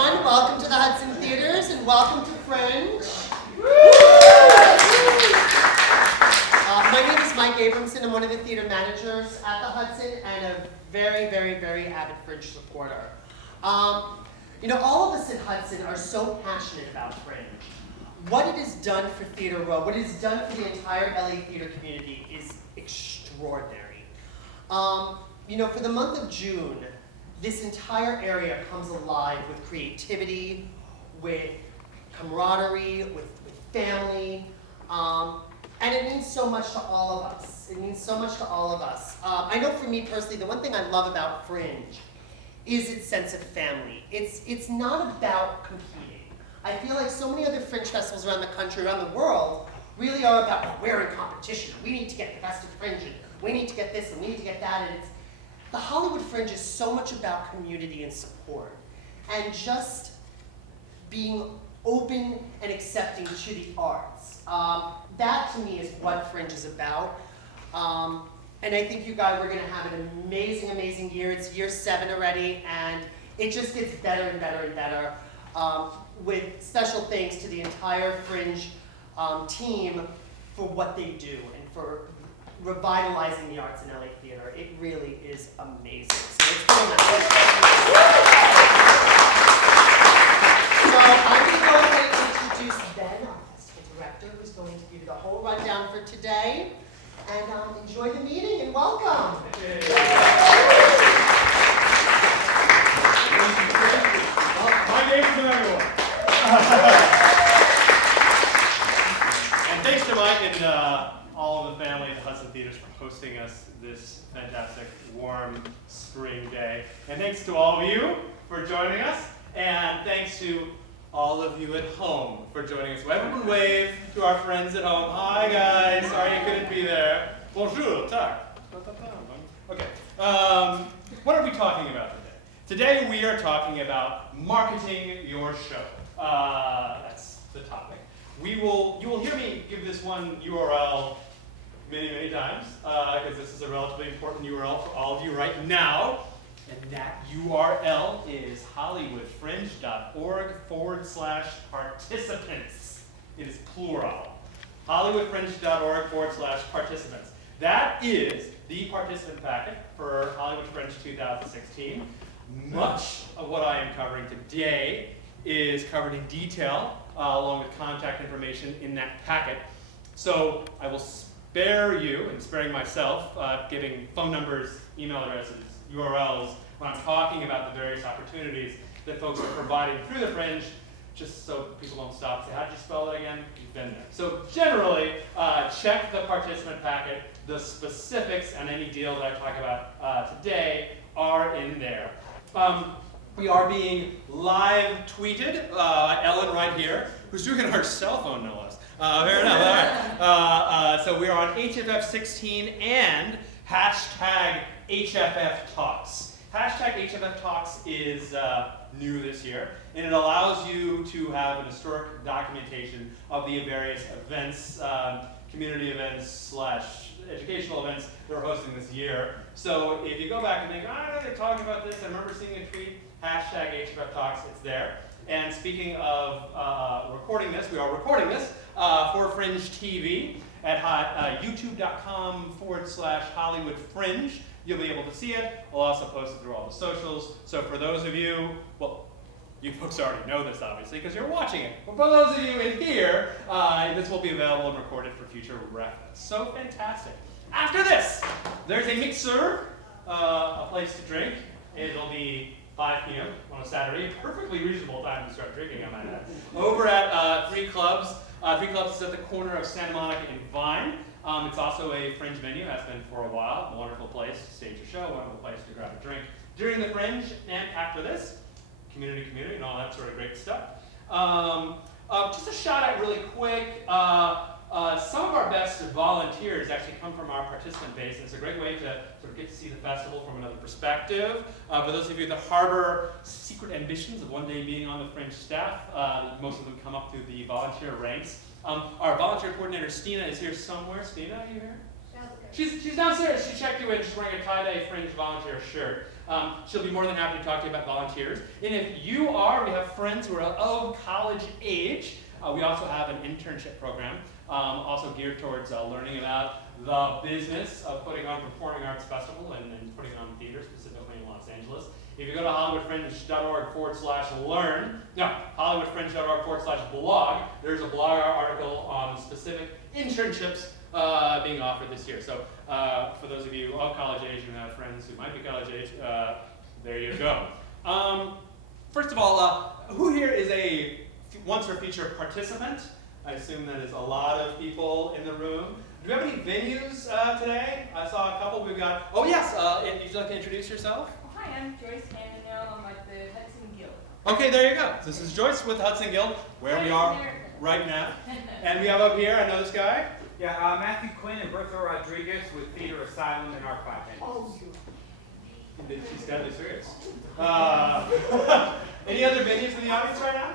everyone. Welcome to the Hudson Theatres and welcome to Fringe. My name is Mike Abramson. I'm one of the theater managers at the Hudson and a very, very, very avid Fringe supporter. You know, all of us at Hudson are so passionate about Fringe. What it has done for Theater Row, what it has done for the entire LA theater community is extraordinary. You know, for the month of June, this entire area comes alive with creativity, with camaraderie, with family, and it means so much to all of us. It means so much to all of us. I know for me personally, the one thing I love about Fringe is its sense of family. It's not about competing. I feel like so many other Fringe festivals around the country, around the world, really are about, oh, we're in competition. We need to get the best of Fringe, and we need to get this, and we need to get that. And the Hollywood Fringe is so much about community and support, and just being open and accepting to the arts. That to me is what Fringe is about. And I think you guys, we're gonna have an amazing, amazing year. It's year 7 already, and it just gets better and better and better. With special thanks to the entire Fringe team for what they do and for revitalizing the arts in LA theater. It really is amazing. So let's go now. So I'm going to go ahead and introduce Ben, our festival director, who's going to give you the whole rundown for today. And enjoy the meeting and welcome. My name's to everyone. And thanks to Mike and all of the family at the Hudson Theatres for hosting us this fantastic, warm spring day. And thanks to all of you for joining us. And thanks to all of you at home for joining us. Everyone wave to our friends at home. Hi guys, sorry you couldn't be there. Bonjour, tak. Okay, what are we talking about today? Today we are talking about marketing your show. That's the topic. You will hear me give this one URL many times, because this is a relatively important URL for all of you right now. And that URL is hollywoodfringe.org/participants. It is plural. hollywoodfringe.org/participants. That is the participant packet for Hollywood Fringe 2016. Much of what I am covering today is covered in detail, along with contact information in that packet. So I will spare you, and sparing myself, giving phone numbers, email addresses, URLs, when I'm talking about the various opportunities that folks are providing through the Fringe, just so people don't stop and say, how did you spell that again? You've been there. So generally, check the participant packet. The specifics and any deal that I talk about today are in there. We are being live tweeted. Ellen right here, who's doing it on her cell phone, no less. Fair enough, all right. So we are on HFF16 and hashtag HFF Talks. Hashtag HFF Talks is new this year, and it allows you to have an historic documentation of the various events, community events / educational events that we're hosting this year. So if you go back and think, I know they're talking about this, I remember seeing a tweet, hashtag HFF Talks, it's there. And speaking of recording this, we are recording this for Fringe TV at youtube.com/Hollywood Fringe. You'll be able to see it. I'll also post it through all the socials. So for those of you, well, you folks already know this obviously because you're watching it. But for those of you in here, this will be available and recorded for future reference. So fantastic. After this, there's a mixer, a place to drink. It'll be 5 p.m. on a Saturday, perfectly reasonable time to start drinking, I might add. Over at 3 Clubs. 3 Clubs is at the corner of Santa Monica and Vine. It's also a Fringe venue, has been for a while. A wonderful place to stage a show, wonderful place to grab a drink during the Fringe and after this. Community, and all that sort of great stuff. Just a shout out really quick. Some of our best volunteers actually come from our participant base, and it's a great way to sort of get to see the festival from another perspective. For those of you that harbor secret ambitions of one day being on the Fringe staff, most of them come up through the volunteer ranks. Our volunteer coordinator, Stina, is here somewhere. Stina, are you here? She's downstairs. She checked you in. She's wearing a tie-dye Fringe volunteer shirt. She'll be more than happy to talk to you about volunteers. And if you are, we have friends who are of college age. We also have an internship program, also geared towards learning about the business of putting on Performing Arts Festival and putting on theater, specifically in Los Angeles. If you go to hollywoodfringe.org/learn, no, hollywoodfringe.org/blog, there's a blog article on specific internships being offered this year. So for those of you of college age who have friends who might be college age, there you go. First of all, who here is a once or feature participant? I assume that is a lot of people in the room. Do we have any venues today? I saw a couple. We've got, oh yes, would you like to introduce yourself? Hi, I'm Joyce Cannondale. I'm at the Hudson Guild. Okay, there you go. This is Joyce with Hudson Guild, where we are right now. And we have up here, I know this guy. Yeah, Matthew Quinn and Bertha Rodriguez with Theater Asylum and Archive. Oh, She's deadly serious. Any other venues in the audience right now?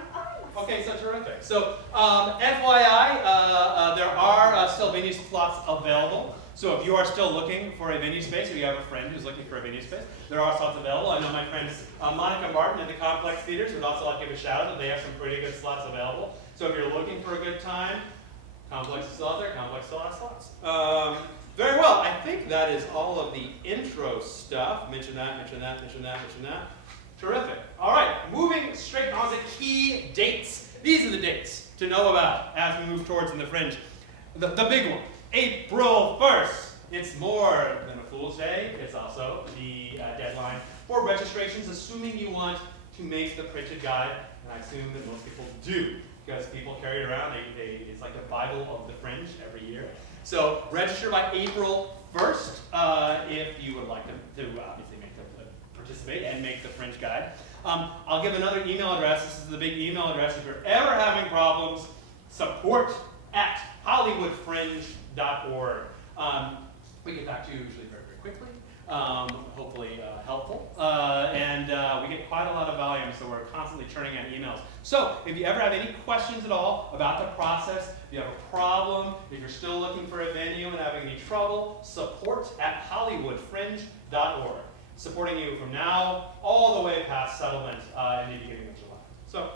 Okay, so terrific. So FYI, there are still venue slots available. So if you are still looking for a venue space, or you have a friend who's looking for a venue space, there are slots available. I know my friends Monica Martin at the Complex Theatres would also like to give a shout out that they have some pretty good slots available. So if you're looking for a good time, Complex is still out there, Complex still has slots. Very well, I think that is all of the intro stuff. Mention that, mention that, mention that, mention that. Terrific. All right, moving straight on to key dates. These are the dates to know about as we move towards in the Fringe. The big one, April 1st. It's more than a Fool's Day. It's also the deadline for registrations, assuming you want to make the printed guide, and I assume that most people do, because people carry it around. It's like the Bible of the Fringe every year. So register by April 1st if you would like to obviously participate and make the Fringe guide. I'll give another email address. This is the big email address. If you're ever having problems, support@hollywoodfringe.org. We get back to you usually very, very quickly. Hopefully helpful. And we get quite a lot of volume, so we're constantly churning out emails. So if you ever have any questions at all about the process, if you have a problem, if you're still looking for a venue and having any trouble, support@hollywoodfringe.org. Supporting you from now all the way past settlement in the beginning of July. So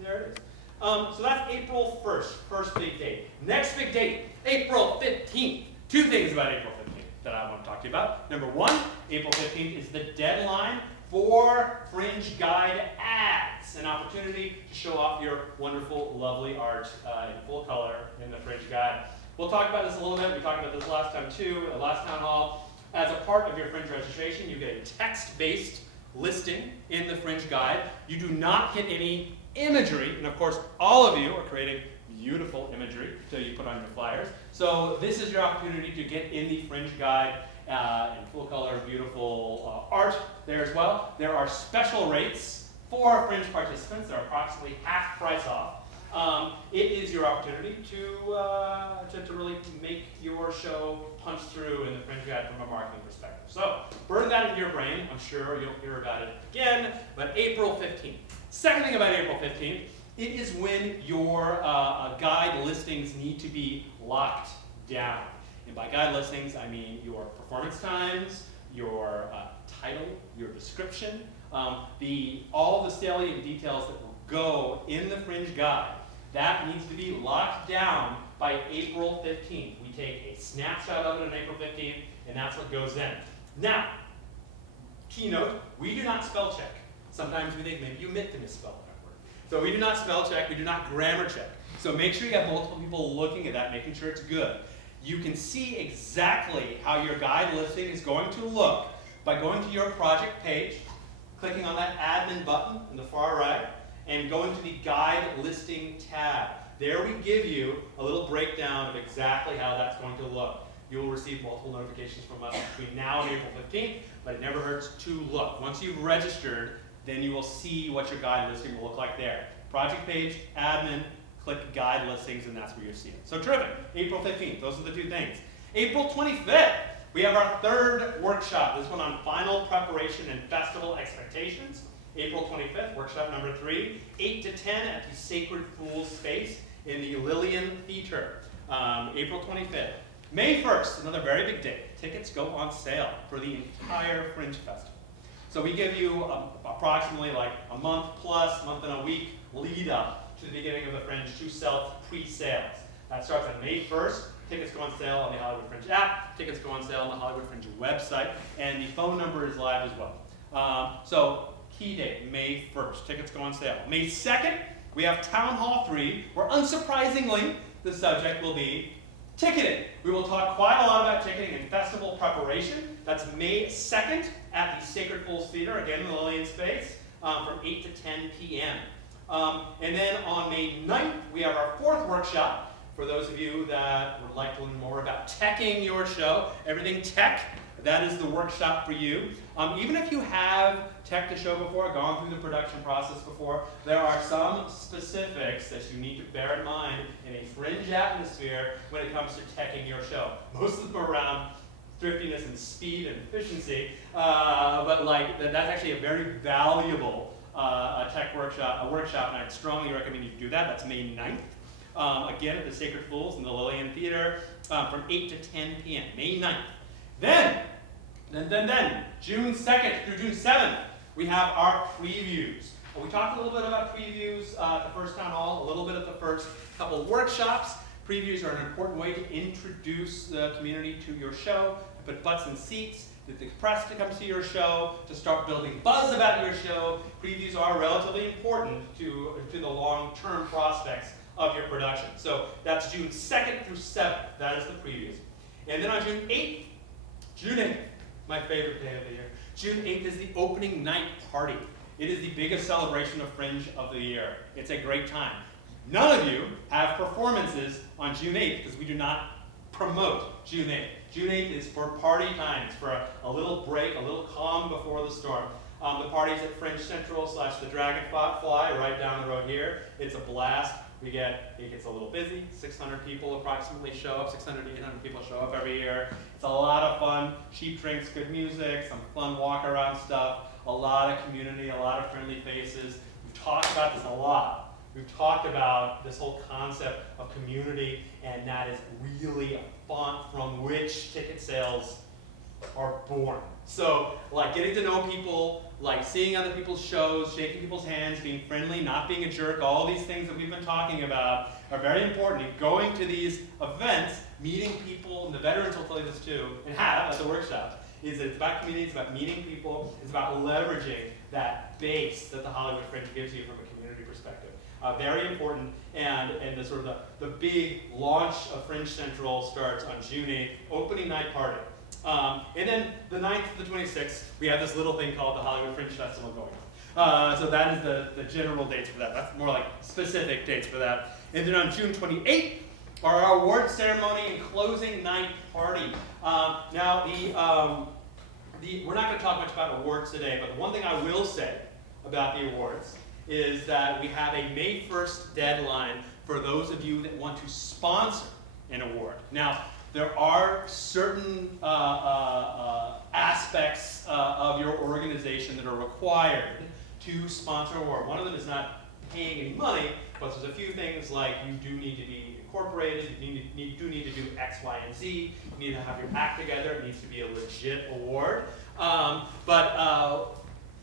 there it is. So that's April 1st, first big date. Next big date, April 15th. Two things about April 15th that I want to talk to you about. Number one, April 15th is the deadline for Fringe Guide ads, an opportunity to show off your wonderful, lovely art in full color in the Fringe Guide. We'll talk about this a little bit. We talked about this last time too, at last town hall. As a part of your Fringe registration, you get a text-based listing in the Fringe Guide. You do not get any imagery, and of course, all of you are creating beautiful imagery that you put on your flyers. So this is your opportunity to get in the Fringe Guide in full color, beautiful art there as well. There are special rates for Fringe participants. They're approximately half price off. It is your opportunity to really make your show punch through in the Fringe Guide from a marketing perspective. So burn that into your brain. I'm sure you'll hear about it again, but April 15th. Second thing about April 15th, it is when your guide listings need to be locked down. And by guide listings, I mean your performance times, your title, your description, all the salient details that will go in the Fringe Guide. That needs to be locked down by April 15th. We take a snapshot of it on April 15th, and that's what goes in. Now, keynote, we do not spell check. Sometimes we think maybe you meant to misspell that word. So we do not spell check, we do not grammar check. So make sure you have multiple people looking at that, making sure it's good. You can see exactly how your guide listing is going to look by going to your project page, clicking on that admin button in the far right, and going to the guide listing tab. There we give you a little breakdown of exactly how that's going to look. You will receive multiple notifications from us between now and April 15th, but it never hurts to look. Once you've registered, then you will see what your guide listing will look like there. Project page, admin, click guide listings, and that's where you'll see it. So terrific, April 15th, those are the two things. April 25th, we have our third workshop, this one on final preparation and festival expectations. April 25th, workshop number 3, 8 to 10 at the Sacred Fools space in the Lillian Theatre. April 25th. May 1st, another very big day. Tickets go on sale for the entire Fringe Festival. So we give you approximately like a month plus, month and a week lead up to the beginning of the Fringe to sell pre-sales. That starts on May 1st. Tickets go on sale on the Hollywood Fringe app. Tickets go on sale on the Hollywood Fringe website. And the phone number is live as well. So key date, May 1st. Tickets go on sale. May 2nd, we have Town Hall 3, where unsurprisingly, the subject will be ticketing. We will talk quite a lot about ticketing and festival preparation. That's May 2nd at the Sacred Fools Theater, again in the Lillian space, from 8 to 10 p.m. And then on May 9th, we have our 4th workshop. For those of you that would like to learn more about teching your show, everything tech, that is the workshop for you. Even if you have teched a show before, gone through the production process before, there are some specifics that you need to bear in mind in a Fringe atmosphere when it comes to teching your show. Most of them are around thriftiness and speed and efficiency, but like that's actually a very valuable tech workshop, and I'd strongly recommend you do that. That's May 9th. Again, at the Sacred Fools in the Lillian Theater from 8 to 10 p.m. May 9th. Then, June 2nd through June 7th, we have our previews. We talked a little bit about previews at the first town hall, a little bit at the first couple of workshops. Previews are an important way to introduce the community to your show, to put butts in seats, get the press to come see your show, to start building buzz about your show. Previews are relatively important to the long-term prospects of your production. So that's June 2nd through 7th. That is the previews. And then on June 8th, my favorite day of the year, June 8th is the opening night party. It is the biggest celebration of Fringe of the year. It's a great time. None of you have performances on June 8th because we do not promote June 8th. June 8th is for party times, for a little break, a little calm before the storm. The party's at Fringe Central / the Dragonfly right down the road here. It's a blast. It gets a little busy. 600 people approximately show up. 600 to 800 people show up every year. It's a lot of fun. Cheap drinks, good music, some fun walk-around stuff, a lot of community, a lot of friendly faces. We've talked about this a lot. We've talked about this whole concept of community, and that is really a font from which ticket sales are born. So, like getting to know people, like seeing other people's shows, shaking people's hands, being friendly, not being a jerk, all these things that we've been talking about are very important. And going to these events, meeting people, and the veterans will tell you this too, and have at the workshop, is that it's about community, it's about meeting people, it's about leveraging that base that the Hollywood Fringe gives you from a community perspective. Very important, and the sort of the big launch of Fringe Central starts on June 8th, opening night party. And then the 9th to the 26th, we have this little thing called the Hollywood Fringe Festival going on. So that is the general dates for that. That's more like specific dates for that. And then on June 28th, our award ceremony and closing night party. Now, we're not going to talk much about awards today, but the one thing I will say about the awards is that we have a May 1st deadline for those of you that want to sponsor an award. Now, there are certain aspects of your organization that are required to sponsor an award. One of them is not paying any money, but there's a few things like you do need to be incorporated, you do need to do X, Y, and Z, you need to have your act together, it needs to be a legit award. But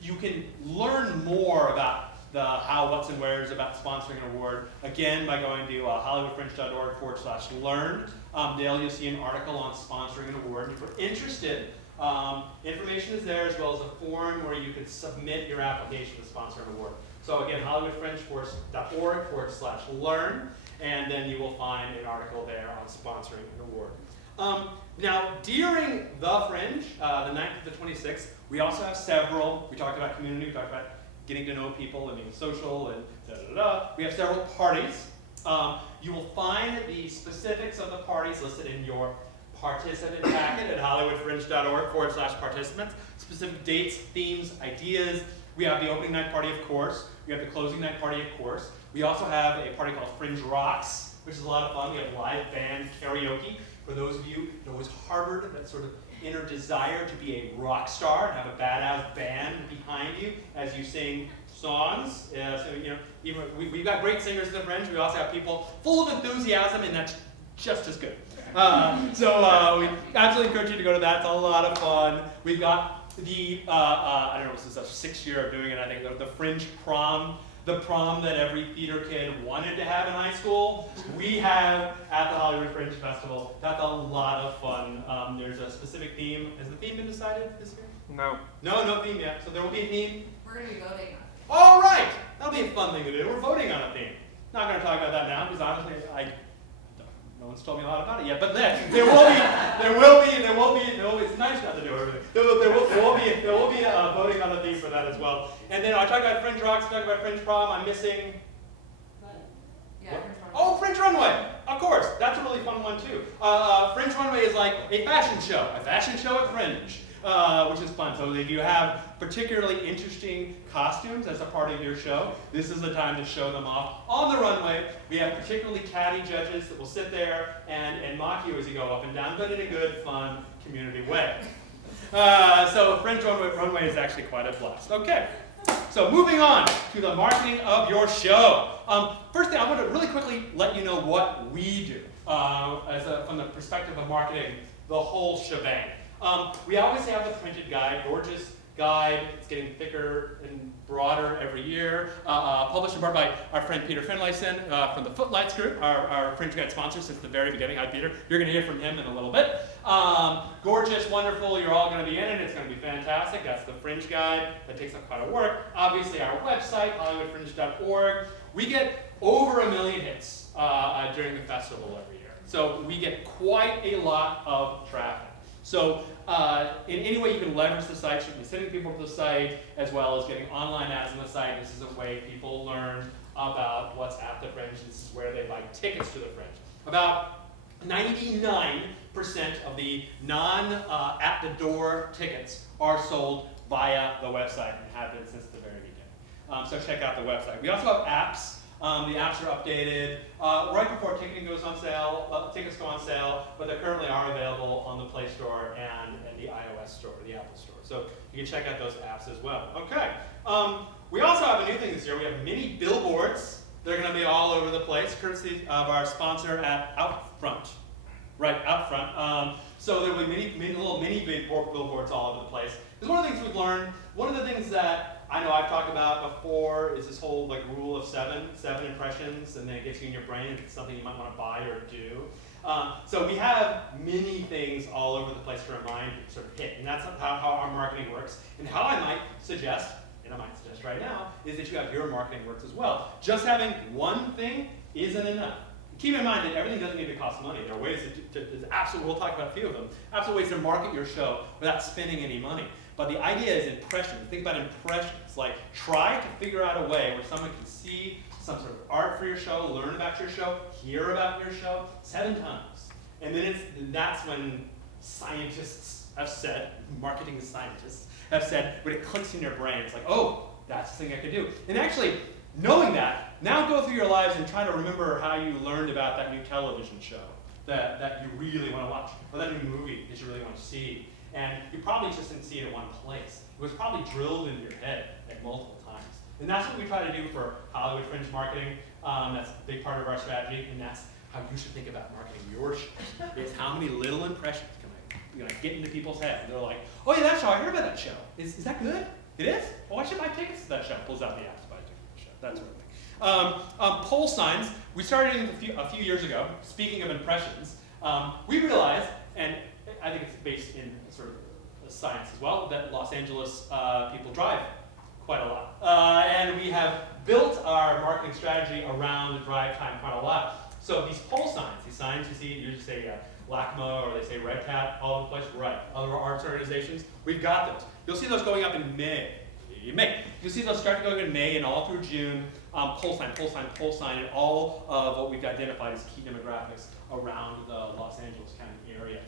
you can learn more about the how, what's, and where's about sponsoring an award, again, by going to hollywoodfringe.org/learn. There you'll see an article on sponsoring an award. If you're interested, information is there as well as a form where you can submit your application to sponsor an award. So again, hollywoodfringe.org/learn, and then you will find an article there on sponsoring an award. Now, during the Fringe, the 9th to the 26th, we also have several, we talked about community, we talked about getting to know people and being social and da-da-da-da. We have several parties. You will find the specifics of the parties listed in your participant packet at hollywoodfringe.org/participants. Specific dates, themes, ideas. We have the opening night party, of course. We have the closing night party, of course. We also have a party called Fringe Rocks, which is a lot of fun. We have live band karaoke. For those of you that always harbored that sort of inner desire to be a rock star and have a badass band behind you as you sing songs. We've got great singers in the Fringe. We also have people full of enthusiasm, and that's just as good. So we absolutely encourage you to go to that. It's a lot of fun. We've got I don't know, this is our 6th year of doing it, I think, the Fringe prom, the prom that every theater kid wanted to have in high school, we have at the Hollywood Fringe Festival. That's a lot of fun. There's a specific theme. Has the theme been decided this year? No. No theme yet. So there will be a theme. We're going to be voting on it. All right, that'll be a fun thing to do. We're voting on a theme. Not going to talk about that now because honestly, no one's told me a lot about it yet. But then there will be. It's nice not to do everything. There will be voting on a theme for that as well. And then I talked about Fringe Rocks. I talked about Fringe Prom. I'm missing. Yeah, What? Fringe Runway. Oh, Fringe Runway. Of course, that's a really fun one too. Fringe Runway is like a fashion show at Fringe. Which is fun. So if you have particularly interesting costumes as a part of your show, this is the time to show them off on the runway. We have particularly catty judges that will sit there and mock you as you go up and down, but in a good, fun, community way. So Fringe Runway is actually quite a blast. Okay, so moving on to the marketing of your show. First thing, I want to really quickly let you know what we do from the perspective of marketing the whole shebang. We always have the printed guide, gorgeous guide. It's getting thicker and broader every year. Published and brought by our friend Peter Finlayson from the Footlights Group, our Fringe Guide sponsor since the very beginning. Hi, Peter. You're going to hear from him in a little bit. Gorgeous, wonderful. You're all going to be in it. It's going to be fantastic. That's the Fringe Guide. That takes up quite a work. Obviously, our website, hollywoodfringe.org. We get over 1 million hits during the festival every year. So we get quite a lot of traffic. So in any way you can leverage the site, you can be sending people to the site, as well as getting online ads on the site. This is a way people learn about what's at the Fringe. This is where they buy tickets to the Fringe. About 99% of the non-at-the-door tickets are sold via the website and have been since the very beginning. So check out the website. We also have apps. The apps are updated right before ticketing goes on sale. Tickets go on sale, but they currently are available on the Play Store and the iOS Store, the Apple Store. So you can check out those apps as well. Okay. We also have a new thing this year. We have mini billboards. They're going to be all over the place, courtesy of our sponsor at Outfront. Right, Outfront. So there will be mini billboards all over the place. Because one of the things we've learned, one of the things that I know I've talked about before is this whole rule of 7 impressions, and then it gets you in your brain if it's something you might want to buy or do. So we have many things all over the place to remind you, sort of hit, and that's how our marketing works. And how I might suggest, and I might suggest right now, is that you have your marketing works as well. Just having one thing isn't enough. Keep in mind that everything doesn't need to cost money. There are ways we'll talk about a few of them, absolute ways to market your show without spending any money. But the idea is impressions. Think about impressions. Like, try to figure out a way where someone can see some sort of art for your show, learn about your show, hear about your show 7 times. And then that's when scientists have said, marketing scientists have said, when it clicks in your brain, it's like, oh, that's the thing I could do. And actually, knowing that, now go through your lives and try to remember how you learned about that new television show that you really want to watch, or that new movie that you really want to see. And you probably just didn't see it in one place. It was probably drilled into your head multiple times. And that's what we try to do for Hollywood Fringe marketing. That's a big part of our strategy, and that's how you should think about marketing your show. Is how many little impressions can I get into people's heads. And they're like, oh yeah, that show, I heard about that show. Is that good? It is? Well, I should buy tickets to that show. Pulls out the app to buy tickets to the show. That sort of thing. Pole signs, we started a few years ago. Speaking of impressions, we realized, and I think it's based in sort of science as well, that Los Angeles people drive quite a lot. And we have built our marketing strategy around the drive time quite a lot. So these pole signs, these signs you see, you just say LACMA or they say Red Hat all over the place, right. Other arts organizations, we've got those. You'll see those going up in May. You'll see those start to go in May and all through June. Pole sign, and all of what we've identified as key demographics around the Los Angeles County area.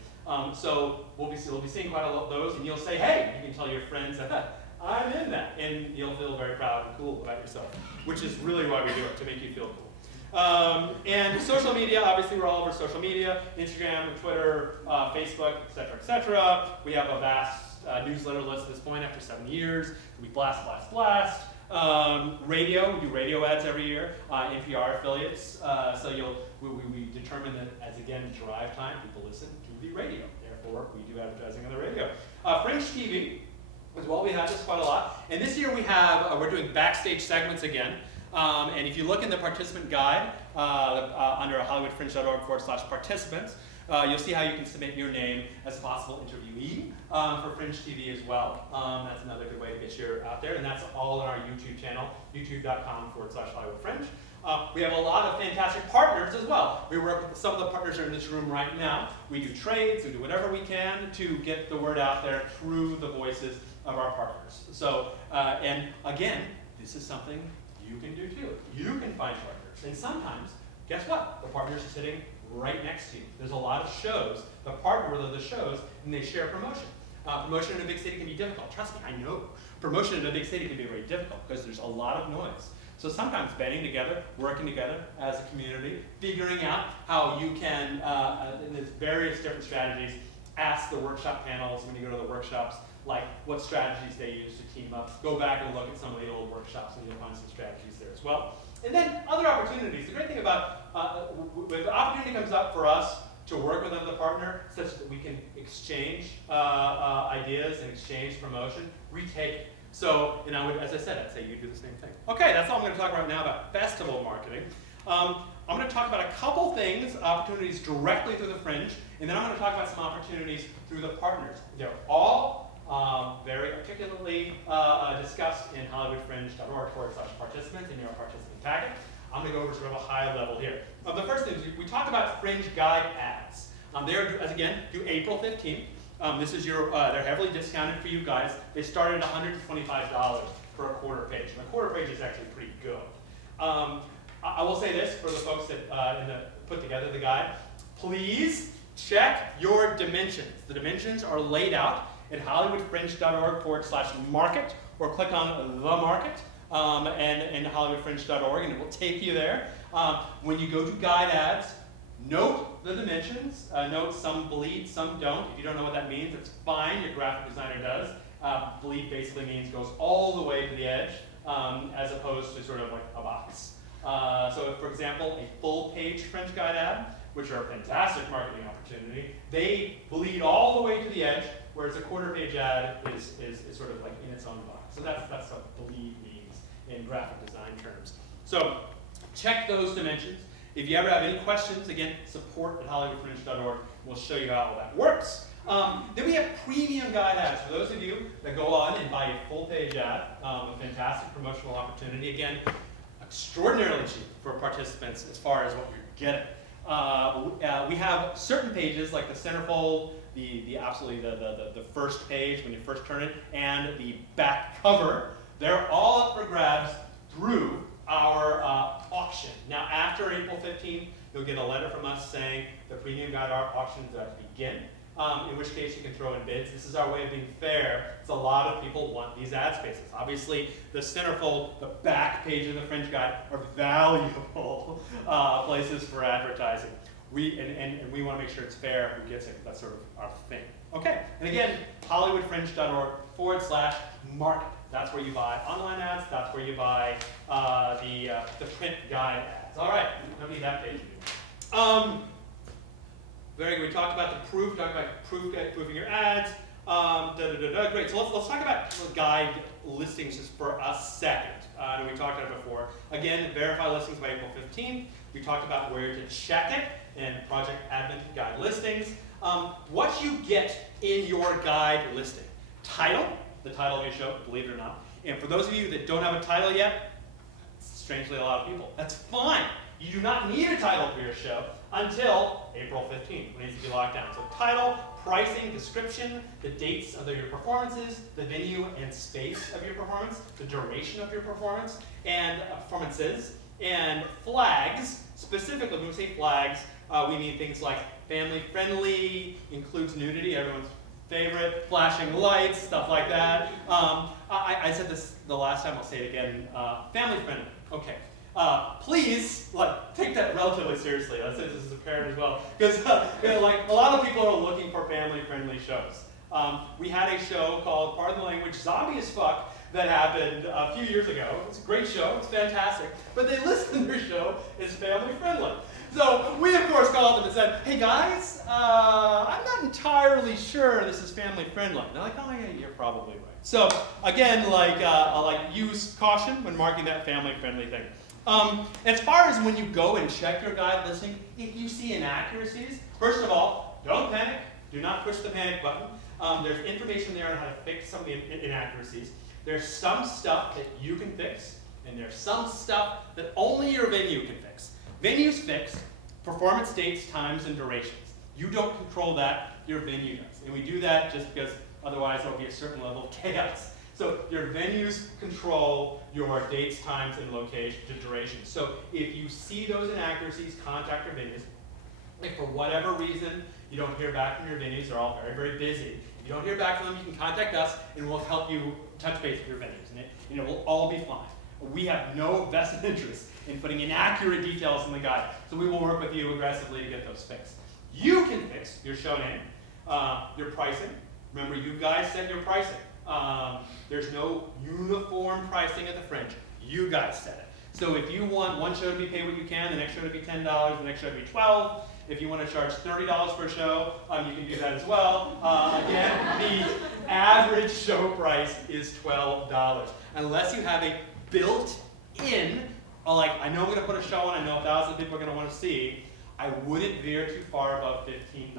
So we'll be seeing quite a lot of those, and you'll say, hey, you can tell your friends that I'm in that, and you'll feel very proud and cool about yourself, which is really why we do it, to make you feel cool. And social media, obviously we're all over social media, Instagram, Twitter, Facebook, et cetera. We have a vast newsletter list at this point after 7 years. We blast. Radio, we do radio ads every year, NPR affiliates. So we determine that as, again, drive time, people listen to the radio. Therefore, we do advertising on the radio. Fringe TV, as well. We have this quite a lot. And this year we have, we're doing backstage segments again. And if you look in the participant guide under hollywoodfringe.org/participants, you'll see how you can submit your name as a possible interviewee for Fringe TV as well. That's another good way to get you out there, and that's all on our YouTube channel, youtube.com/HollywoodFringe. We have a lot of fantastic partners as well. We work with some of the partners that are in this room right now. We do trades, we do whatever we can to get the word out there through the voices of our partners. So, and again, this is something you can do too. You can find partners, and sometimes, guess what? The partners are sitting right next to you. There's a lot of shows that partner with other shows, and they share promotion. Promotion in a big city can be difficult. Trust me, I know. Promotion in a big city can be very difficult because there's a lot of noise. So sometimes banding together, working together as a community, figuring out how you can, and there's various different strategies, ask the workshop panels when you go to the workshops, like what strategies they use to team up. Go back and look at some of the old workshops and you'll find some strategies there as well. And then other opportunities. The great thing about, when the opportunity comes up for us to work with another partner such that we can exchange ideas and exchange promotion, retake. So, and I would, as I said, I'd say you do the same thing. Okay, that's all I'm going to talk about now about festival marketing. I'm going to talk about a couple things, opportunities directly through the Fringe, and then I'm going to talk about some opportunities through the partners. They're all very articulately discussed in hollywoodfringe.org/participants in your participant packet. I'm going to go over sort of a high level here. The first thing is we talked about Fringe guide ads. They're, as again, due April 15th. This is your, they're heavily discounted for you guys. They start at $125 for a quarter page. And a quarter page is actually pretty good. I will say this for the folks that put together the guide. Please check your dimensions. The dimensions are laid out at hollywoodfringe.org/market, or click on the market and hollywoodfringe.org, and it will take you there. When you go to guide ads, note the dimensions. Note some bleed, some don't. If you don't know what that means, it's fine. Your graphic designer does. Bleed basically means goes all the way to the edge, as opposed to sort of like a box. So if, for example, a full-page Fringe guide ad, which are a fantastic marketing opportunity, they bleed all the way to the edge, whereas a quarter-page ad is sort of like in its own box. So that's what bleed means in graphic design terms. So check those dimensions. If you ever have any questions, again, support at hollywoodfringe.org. We'll show you how all that works. Then we have premium guide ads. For those of you that go on and buy a full-page ad, a fantastic promotional opportunity. Again, extraordinarily cheap for participants as far as what you're getting. We have certain pages like the centerfold, the first page when you first turn it, and the back cover. They're all up for grabs through our auction. Now, after April 15th, you'll get a letter from us saying the premium guide art auction is about to begin. In which case you can throw in bids. This is our way of being fair. It's a lot of people want these ad spaces. Obviously, the centerfold, the back page of the Fringe guide are valuable places for advertising. We want to make sure it's fair who gets it. That's sort of our thing. Okay, and again, hollywoodfringe.org/market. That's where you buy online ads. That's where you buy the print guide ads. All right, let me that page. Very good. We talked about the proof. Talked about proofing your ads. Great. So let's talk about guide listings just for a second. We talked about it before. Again, verify listings by April 15th. We talked about where to check it in Project Advent Guide Listings. What you get in your guide listing: title, the title of your show, believe it or not. And for those of you that don't have a title yet, strangely a lot of people, that's fine. You do not need a title for your show until April 15th, when it needs to be locked down. So title, pricing, description, the dates of your performances, the venue and space of your performance, the duration of your performance, and performances, and flags. Specifically, when we say flags, we mean things like family-friendly, includes nudity, everyone's favorite, flashing lights, stuff like that. I said this the last time, I'll say it again, family-friendly. Okay. Please, take that relatively seriously. I'll say this as a parent as well, because a lot of people are looking for family-friendly shows. We had a show called, pardon the language, Zombie as Fuck, that happened a few years ago. It's a great show, it's fantastic, but they listed their show as family-friendly. So we, of course, called them and said, hey guys, I'm not entirely sure this is family-friendly. And they're like, oh yeah, you're probably right. So again, use caution when marking that family-friendly thing. As far as when you go and check your guide listing, if you see inaccuracies, first of all, don't panic. Do not push the panic button. There's information there on how to fix some of the inaccuracies. There's some stuff that you can fix, and there's some stuff that only your venue can fix. Venues fix performance dates, times, and durations. You don't control that, your venue does. And we do that just because otherwise there will be a certain level of chaos. So your venues control your dates, times, and location, the duration. So if you see those inaccuracies, contact your venues. If for whatever reason you don't hear back from your venues, they're all very, very busy. If you don't hear back from them, you can contact us and we'll help you touch base with your venues. And it will all be fine. We have no vested interest in putting inaccurate details in the guide. So we will work with you aggressively to get those fixed. You can fix your show name, your pricing. Remember, you guys set your pricing. There's no uniform pricing at the Fringe. You guys set it. So if you want one show to be paid what you can, the next show to be $10, the next show to be $12. If you want to charge $30 per show, you can do that as well. Again, the average show price is $12. Unless you have a built-in, I know I'm going to put a show on, I know 1,000 people are going to want to see, I wouldn't veer too far above $15.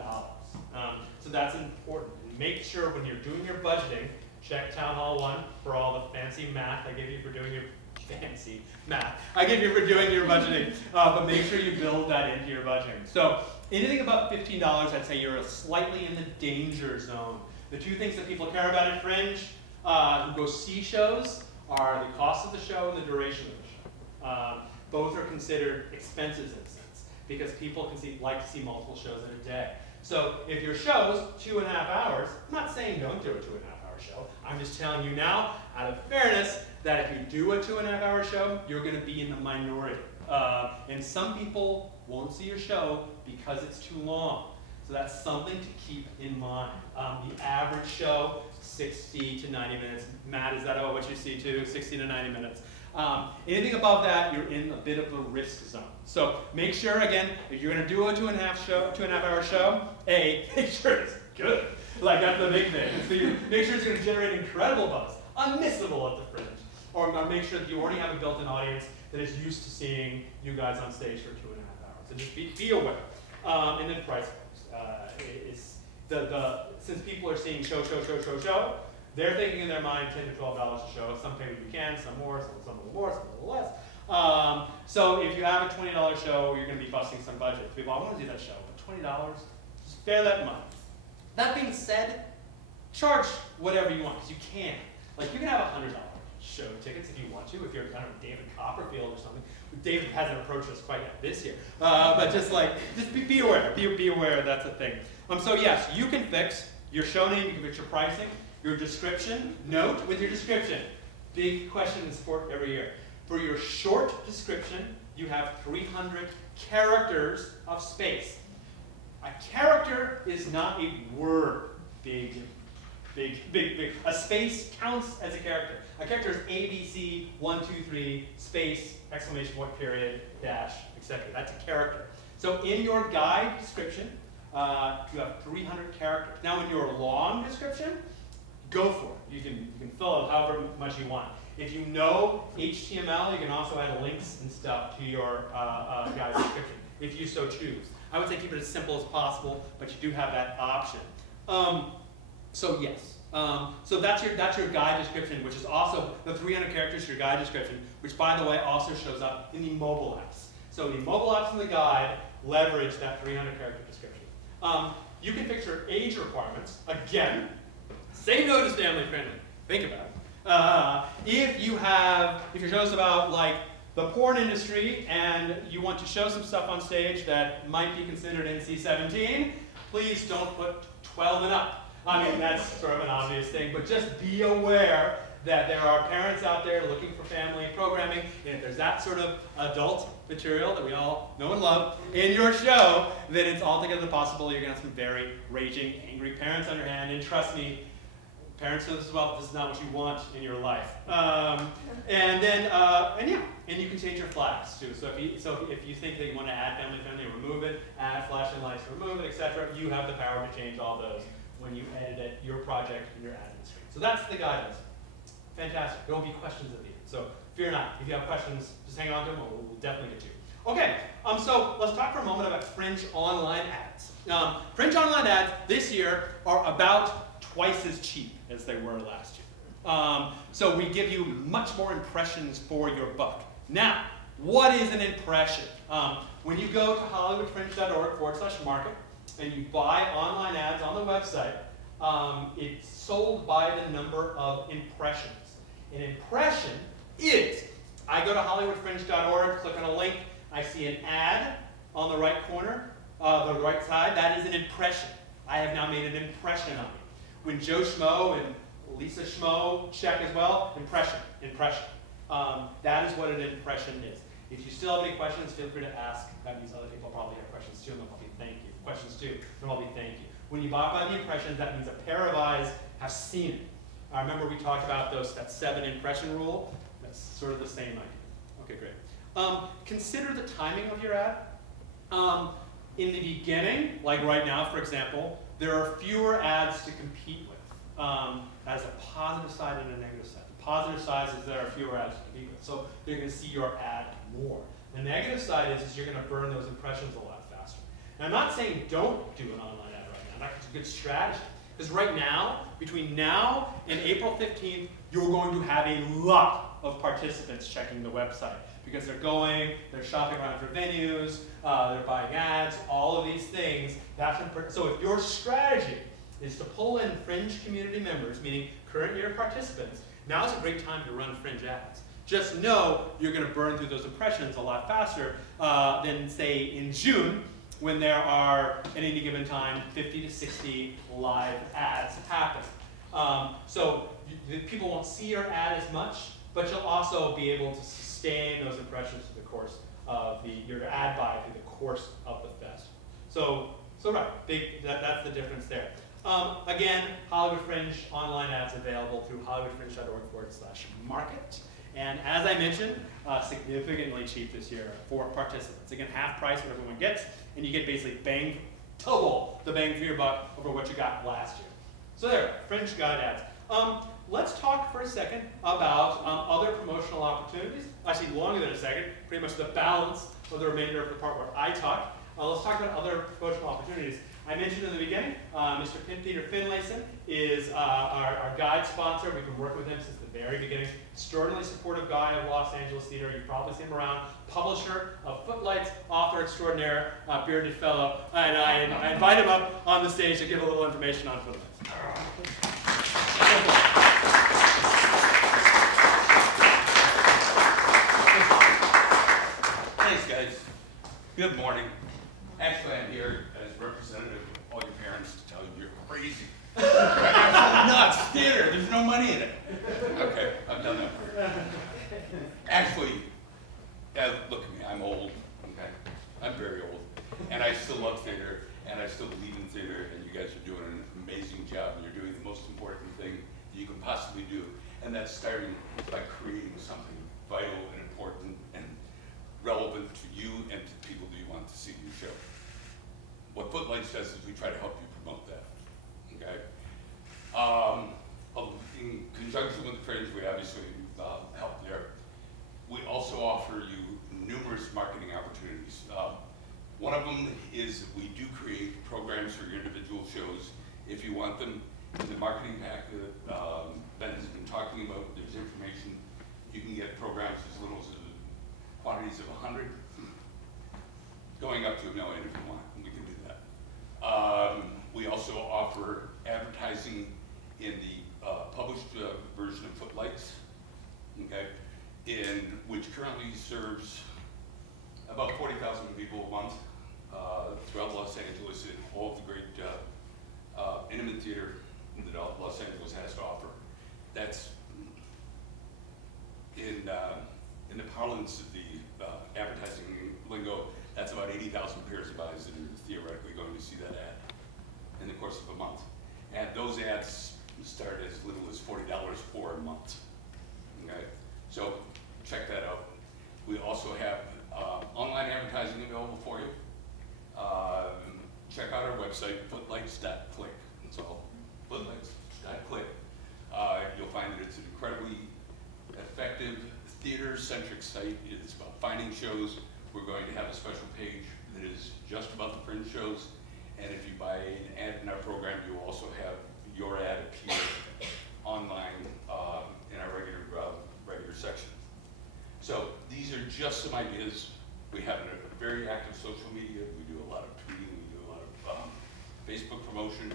So that's important. Make sure when you're doing your budgeting, check Town Hall 1 for all the fancy math I give you for doing your fancy math. I give you for doing your budgeting, but make sure you build that into your budgeting. So anything above $15, I'd say you're slightly in the danger zone. The two things that people care about at Fringe, who go see shows, are the cost of the show and the duration of the show. Both are considered expenses in a sense, because people like to see multiple shows in a day. So if your show's 2.5 hours, I'm not saying don't do a 2.5 hour show. I'm just telling you now, out of fairness, that if you do a 2.5 hour show, you're going to be in the minority. And some people won't see your show because it's too long. So that's something to keep in mind. The average show, 60 to 90 minutes. Matt, is that what you see too? 60 to 90 minutes. Anything above that, you're in a bit of a risk zone. So make sure, again, if you're going to do a 2.5 hour show, make sure it's good. That's the big thing. So you make sure it's going to generate incredible buzz, unmissable at the Fringe. Or make sure that you already have a built-in audience that is used to seeing you guys on stage for 2.5 hours. So just be aware. And then price is since people are seeing show, they're thinking in their mind $10 to $12 a show. Some pay what you can, some more, some a little more, some a little less. So if you have a $20 show, you're going to be busting some budget. People, I want to do that show, but $20, just bear that in mind. That being said, charge whatever you want, because you can. You can have $100 show tickets if you want to, if you're kind of David Copperfield or something. David hasn't approached us quite yet this year. But just be aware. Be aware that's a thing. So yes, you can fix your show name, you can fix your pricing, your description. Note with your description, big question in sport every year. For your short description, you have 300 characters of space. A character is not a word. Big. A space counts as a character. A character is ABC, 1, 2, 3, space, exclamation point, period, dash, etc. That's a character. So in your guide description, you have 300 characters. Now in your long description, go for it. You can fill it however much you want. If you know HTML, you can also add links and stuff to your guide description, if you so choose. I would say keep it as simple as possible, but you do have that option. So yes. So that's your guide description, which is also the 300 characters for your guide description, which by the way also shows up in the mobile apps. So the mobile apps in the guide leverage that 300 character description. You can fix your age requirements. Again, say no to family friendly. Think about it. If your show's about the porn industry and you want to show some stuff on stage that might be considered NC-17, please don't put 12 and up. I mean, that's sort of an obvious thing, but just be aware that there are parents out there looking for family programming, and if there's that sort of adult material that we all know and love in your show, then it's altogether possible you're going to have some very raging, angry parents on your hand, and trust me, parents know this as well, but this is not what you want in your life. And you can change your flags too. So if you think that you want to add family friendly, remove it, add flashing lights, remove it, etc., you have the power to change all those when you edit your project and your admin screen. So that's the guidance. Fantastic. There will be questions at the end. So fear not. If you have questions, just hang on to them. We'll definitely get to you. Okay, so let's talk for a moment about Fringe online ads. Fringe online ads this year are about twice as cheap as they were last year. So we give you much more impressions for your buck. Now, what is an impression? When you go to hollywoodfringe.org/market and you buy online ads on the website, it's sold by the number of impressions. An impression is, I go to hollywoodfringe.org, click on a link, I see an ad on the right corner, the right side, that is an impression. I have now made an impression on it. When Joe Schmo and Lisa Schmo check as well, impression. That is what an impression is. If you still have any questions, feel free to ask. That means other people probably have questions too, and they'll probably thank you. Questions too, and they'll probably thank you. When you buy the impressions, that means a pair of eyes have seen it. Remember we talked about that 7 impression rule? That's sort of the same idea. Okay, great. Consider the timing of your ad. In the beginning, like right now, for example, there are fewer ads to compete with. As a positive side and a negative side. The positive side is there are fewer ads to compete with, so you're going to see your ad more. The negative side is you're going to burn those impressions a lot faster. And I'm not saying don't do an online ad right now. That's a good strategy. Because right now, between now and April 15th, you're going to have a lot of participants checking the website. Because they're shopping around for venues, they're buying ads, all of these things. So if your strategy is to pull in Fringe community members, meaning current year participants, now's a great time to run Fringe ads. Just know you're going to burn through those impressions a lot faster than, say, in June, when there are, at any given time, 50 to 60 live ads happen. So people won't see your ad as much, but you'll also be able to sustain those impressions through the course of your ad buy through the course of the fest. So right, that's the difference there. Again, Hollywood Fringe online ads available through hollywoodfringe.org/market. And as I mentioned, significantly cheap this year for participants. Again, half price what everyone gets, and you get basically double the bang for your buck over what you got last year. So there, Fringe guide ads. Let's talk for a second about other promotional opportunities. Actually, longer than a second, pretty much the balance of the remainder of the part where I talk. Let's talk about other promotional opportunities. I mentioned in the beginning, Mr. Peter Finlayson is our guide sponsor. We've been working with him since the very beginning. Extraordinarily supportive guy of Los Angeles theater. You've probably seen him around. Publisher of Footlights, author extraordinaire, bearded fellow. And I invite him up on the stage to give a little information on Footlights. Thanks, guys. Good morning. Actually, I'm here as representative of all your parents to tell you you're crazy. Nuts, theater, there's no money in it. Okay, I've done that. Actually, look at me, I'm old, okay? I'm very old. And I still love theater, and I still believe in theater, and you guys are doing an amazing job, and you're doing the most important thing that you can possibly do. And that's starting by creating something vital and important and relevant to you and to people that you want to see in your show. What Footlights does is we try to help you promote that, okay? In conjunction with the Fringe, we obviously help there. We also offer you numerous marketing opportunities. One of them is that we do create programs for your individual shows. If you want them in the marketing pack that Ben has been talking about, there's information. You can get programs as little as quantities of 100, going up to 1 million if you want, and we can do that. We also offer advertising in the published version of Footlights, okay, which currently serves about 40,000 people a month throughout Los Angeles and all of the great intimate theater that Los Angeles has to offer. That's in the parlance of the advertising lingo, that's about 80,000 pairs of eyes that are theoretically going to see that ad in the course of a month. And those ads start as little as $40 for a month, okay? So check that out. We also have online advertising available for you. Check out our website, footlights.click. That's all, footlights.click. theater-centric site. It's about finding shows. We're going to have a special page that is just about the Fringe shows. And if you buy an ad in our program, you will also have your ad appear online in our regular section. So these are just some ideas. We have a very active social media. We do a lot of tweeting. We do a lot of Facebook promotion.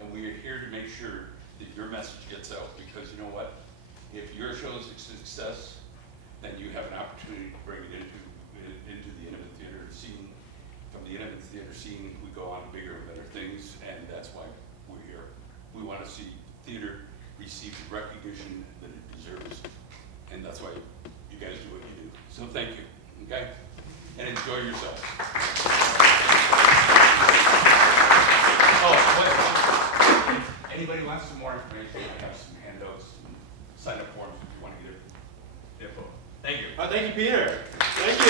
And we are here to make sure that your message gets out, because you know what? If your show is a success, then you have an opportunity to bring it into the intimate theater scene. From the intimate theater scene, we go on to bigger and better things, and that's why we're here. We want to see theater receive the recognition that it deserves, and that's why you guys do what you do. So thank you, okay? And enjoy yourselves. Oh, wait. If anybody wants some more information, I have some handouts, and sign-up forms if you want to get info. Thank you. Thank you, Peter. Thank you.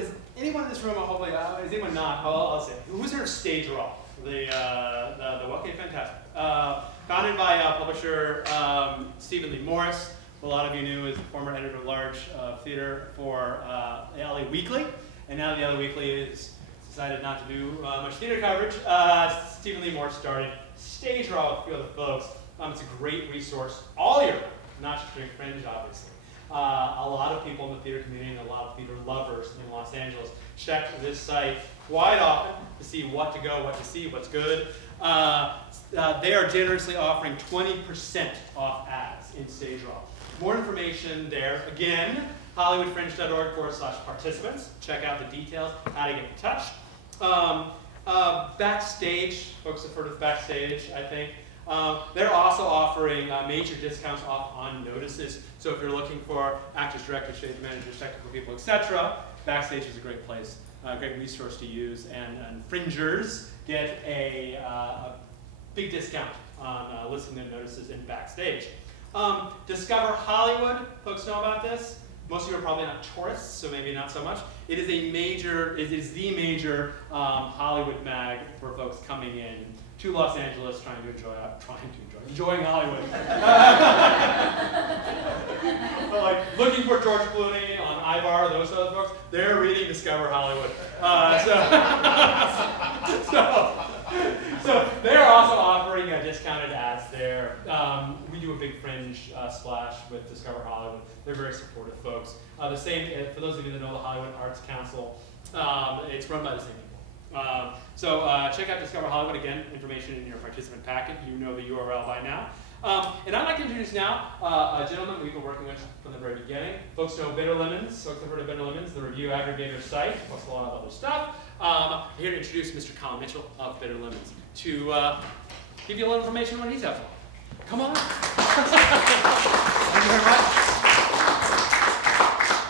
Is anyone in this room, hopefully, is anyone not? I'll say, who's heard of Stage Raw? The what? Okay, fantastic. Founded by publisher Stephen Lee Morris, who a lot of you knew as the former editor-at-large of theater for the LA Weekly, and now the LA Weekly has decided not to do much theater coverage. Stephen Lee Morris started Stage Raw with a few other folks. It's a great resource all year, not just during Fringe, obviously. A lot of people in the theater community and a lot of theater lovers in Los Angeles check this site quite often to see what to go, what to see, what's good. They are generously offering 20% off ads in Stage Raw. More information there. Again, hollywoodfringe.org/participants. Check out the details, how to get in touch. Backstage, folks have heard of Backstage, I think. They're also offering major discounts off on notices. So if you're looking for actors, directors, stage managers, technical people, etc., Backstage is a great place, a great resource to use. And Fringers get a big discount on listing their notices in Backstage. Discover Hollywood, folks know about this. Most of you are probably not tourists, so maybe not so much. It is the major Hollywood mag for folks coming in to Los Angeles, enjoying Hollywood. But like looking for George Clooney on Ibar, those other folks, they're reading Discover Hollywood. So they're also offering discounted ads there. We do a big Fringe splash with Discover Hollywood. They're very supportive folks. The same, for those of you that know the Hollywood Arts Council, it's run by the same people. So check out Discover Hollywood. Again, information in your participant packet. You know the URL by now. And I'd like to introduce now a gentleman we've been working with from the very beginning. Folks know Bitter Lemons. Folks have heard of Bitter Lemons, the review aggregator site, plus a lot of other stuff. I'm here to introduce Mr. Colin Mitchell of Bitter Lemons to give you a little information on what he's after. Come on. Thank you very much.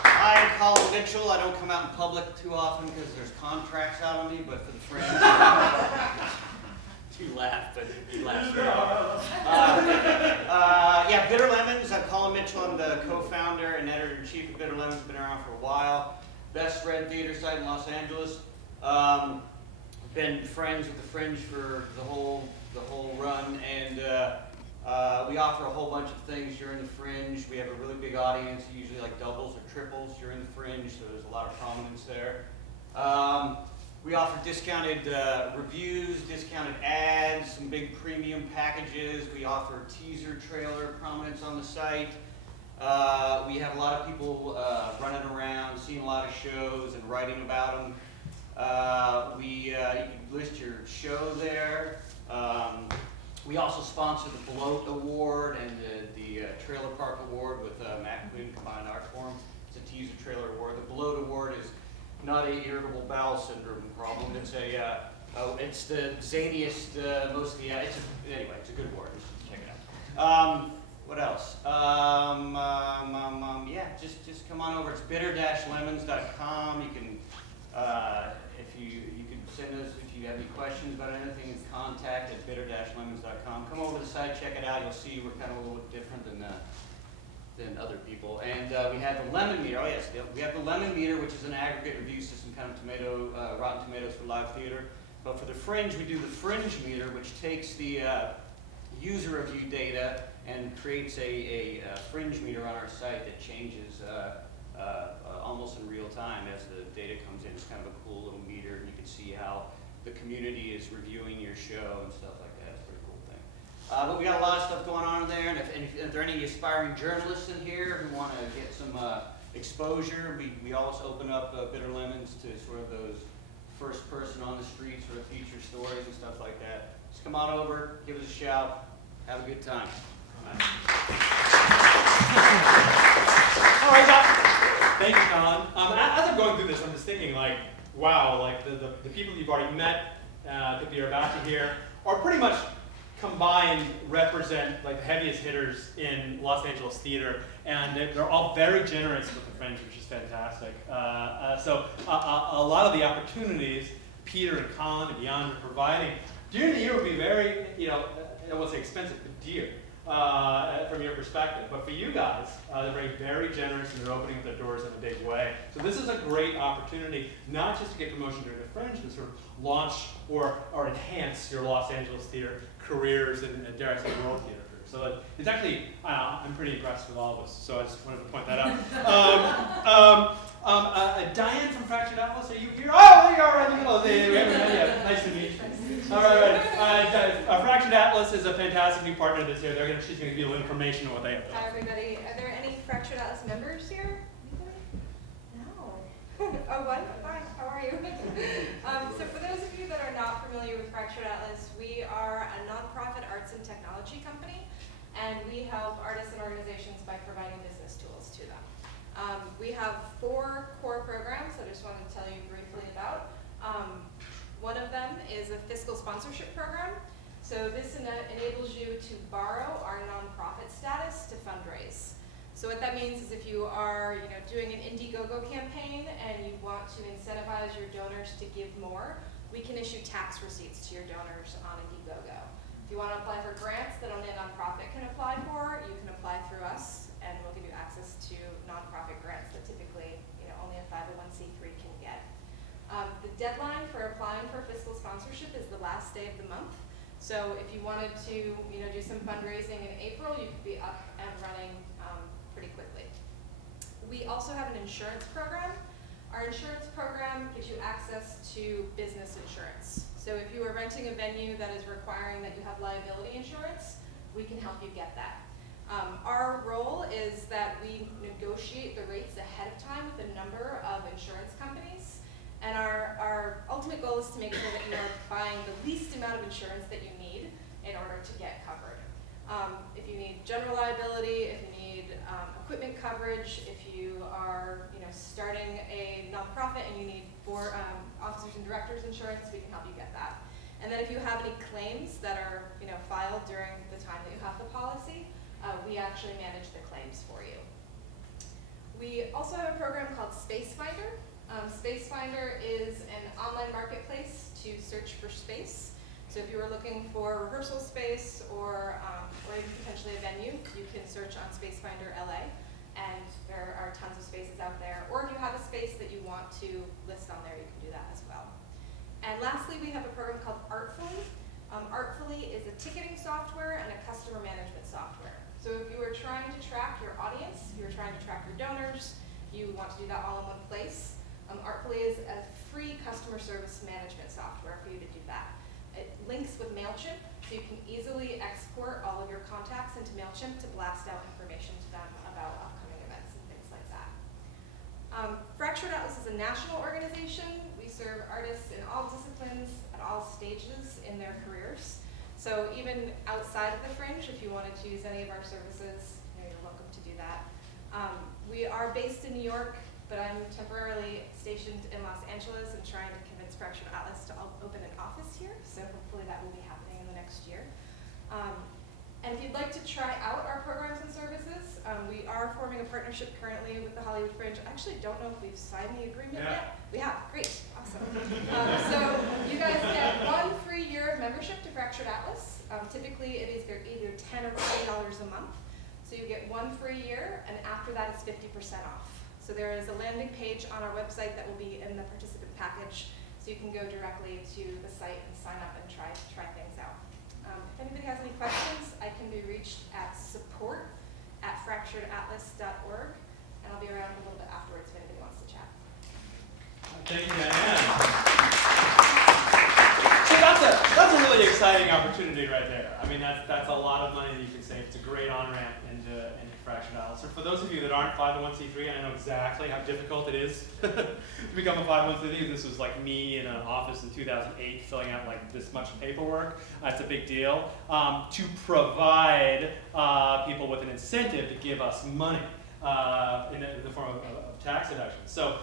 I'm Colin Mitchell. I don't come out in public too often because there's contracts out on me, but for the Fringe, you laugh, but you laugh. Yeah, Bitter Lemons. I'm Colin Mitchell. I'm the co-founder and editor-in-chief of Bitter Lemons. Been around for a while. Best read theater site in Los Angeles. Been friends with the Fringe for the whole run, and we offer a whole bunch of things during the Fringe. We have a really big audience, usually like doubles or triples during the Fringe, so there's a lot of prominence there. We offer discounted reviews, discounted ads, some big premium packages. We offer teaser trailer prominence on the site. We have a lot of people running around, seeing a lot of shows and writing about them. You can list your show there. We also sponsor the Bloat Award and the Trailer Park Award with Matt Quinn Combined Art Forum. It's a teaser trailer award. The Bloat Award is not a irritable bowel syndrome problem. It's it's the zaniest, anyway, it's a good award. Check it out. What else? Yeah, just come on over. It's bitter-lemons.com. You can, you can send us if you have any questions about anything. Contact at bitter-lemons.com. Come over to the site, check it out. You'll see we're kind of a little bit different than other people. And we have the lemon meter. Oh yes, we have the lemon meter, which is an aggregate review system, kind of Rotten Tomatoes for live theater. But for the Fringe, we do the Fringe meter, which takes the user review data and creates a Fringe meter on our site that changes almost in real time as the data comes in. It's kind of a cool little meter, and you can see how the community is reviewing your show and stuff like that. It's a pretty cool thing. But we got a lot of stuff going on there, and if there are any aspiring journalists in here who want to get some exposure, we always open up Bitter Lemons to sort of those first person on the street sort of feature stories and stuff like that. Just come on over, give us a shout, have a good time. All right, thank you, Colin. As I'm going through this, I'm just thinking, like, wow, like the people you've already met, that you're about to hear, are pretty much combined represent like the heaviest hitters in Los Angeles theater, and they're all very generous with the Fringe, which is fantastic. So a lot of the opportunities Peter and Colin and Beyond are providing during the year will be very, I don't want to say expensive, but dear. From your perspective, but for you guys, they're very generous and they're opening their doors in a big way. So this is a great opportunity, not just to get promotion during the Fringe, but sort of launch or enhance your Los Angeles theater careers and dare I say world theater careers. So it's actually, I'm pretty impressed with all of us. So I just wanted to point that out. Diane from Fractured Atlas, are you here? Oh, there you are right in the middle. We haven't met yet. Nice to meet you. All right. Fractured Atlas is a fantastic new partner that's here. She's going to give you a little information on what they have done. Hi, everybody. Are there any Fractured Atlas members here? Anybody? No. Oh, what? Hi, how are you? So for those of you that are not familiar with Fractured Atlas, we are a nonprofit arts and technology company, and we help artists and organizations by providing business tools to them. We have 4 core programs that I just wanted to tell you briefly about. One of them is a fiscal sponsorship program. So this enables you to borrow our nonprofit status to fundraise. So what that means is if you are doing an Indiegogo campaign and you want to incentivize your donors to give more, we can issue tax receipts to your donors on Indiegogo. If you want to apply for grants that only a nonprofit can apply for, you can apply through us, and we'll give you access to nonprofit grants that typically only a 501c3 can get. The deadline for applying for fiscal sponsorship is the last day of the month. So if you wanted to do some fundraising in April, you could be up and running pretty quickly. We also have an insurance program. Our insurance program gives you access to business insurance. So if you are renting a venue that is requiring that you have liability insurance, we can help you get that. Our role is that we negotiate the rates ahead of time with a number of insurance companies. And our ultimate goal is to make sure that you are buying the least amount of insurance that you need in order to get covered. If you need general liability, if you need equipment coverage, if you are starting a nonprofit and you need officers and directors insurance, we can help you get that. And then if you have any claims that are filed during the time that you have the policy, we actually manage the claims for you. We also have a program called Space Finder. Space Finder is an online marketplace to search for space. So if you are looking for rehearsal space or even potentially a venue, you can search on Space Finder LA, and there are tons of spaces out there. Or if you have a space that you want to list on there, you can do that as well. And lastly, we have a program called Artfully. Artfully is a ticketing software and a customer management software. So if you are trying to track your audience, if you're trying to track your donors, you want to do that all in one place, Artfully is a free customer service management software for you to do that. It links with MailChimp, so you can easily export all of your contacts into MailChimp to blast out information to them about upcoming events and things like that. Fractured Atlas is a national organization. We serve artists in all disciplines at all stages in their careers. So even outside of the Fringe, if you wanted to use any of our services, you're welcome to do that. We are based in New York, but I'm temporarily stationed in Los Angeles and trying to convince Fractured Atlas to open an office here, so hopefully that will be happening in the next year. And if you'd like to try out our programs and services, we are forming a partnership currently with the Hollywood Fringe. I actually don't know if we've signed the agreement yet. We have, great, awesome. So you guys get 1 free year of membership to Fractured Atlas. Typically it is either $10 or $20 a month. So you get 1 free year, and after that it's 50% off. So there is a landing page on our website that will be in the participant package, so you can go directly to the site and sign up and try things out. If anybody has any questions, I can be reached at support@fracturedatlas.org, and I'll be around a little bit afterwards if anybody wants to chat. Thank you, Diane. So that's a really exciting opportunity right there. I mean, that's a lot of money that you can save. It's a great on-ramp into Fractured Atlas. So for those of you that aren't 501c3, I know exactly how difficult it is to become a 501c3. This was like me in an office in 2008 filling out like this much paperwork. It's a big deal. To provide people with an incentive to give us money in the form of tax deductions. So